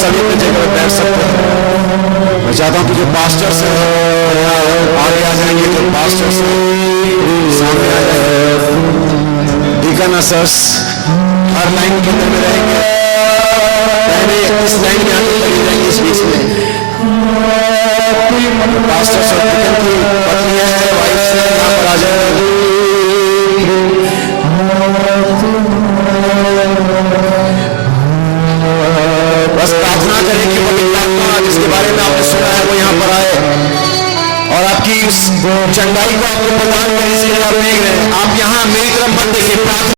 सभी अपनी जगह पर बैठ सकते हैं। मैं चाहता हूं कि जो पास्टर्स हैं आगे आ जाएंगे, जो पास्टर्स हैं सामने आ जाएंगे, डीकन असर्स हर लाइन के अंदर में रहेंगे, पहले इस लाइन में आगे लगे रहेंगे इस बीच में। पास्टर्स और डीकन की पत्नियां हैं, वाइफ्स हैं, यहाँ पर आ जाएंगे। बस प्रार्थना करें कि पवित्र आत्मा जिसके बारे में आपने सुना है वो यहाँ पर आए और आपकी उस चंगाई को आपको प्रदान करें। इसके लिए आप देख रहे हैं, आप यहाँ मेरी तरफ मत देखिए, प्रार्थना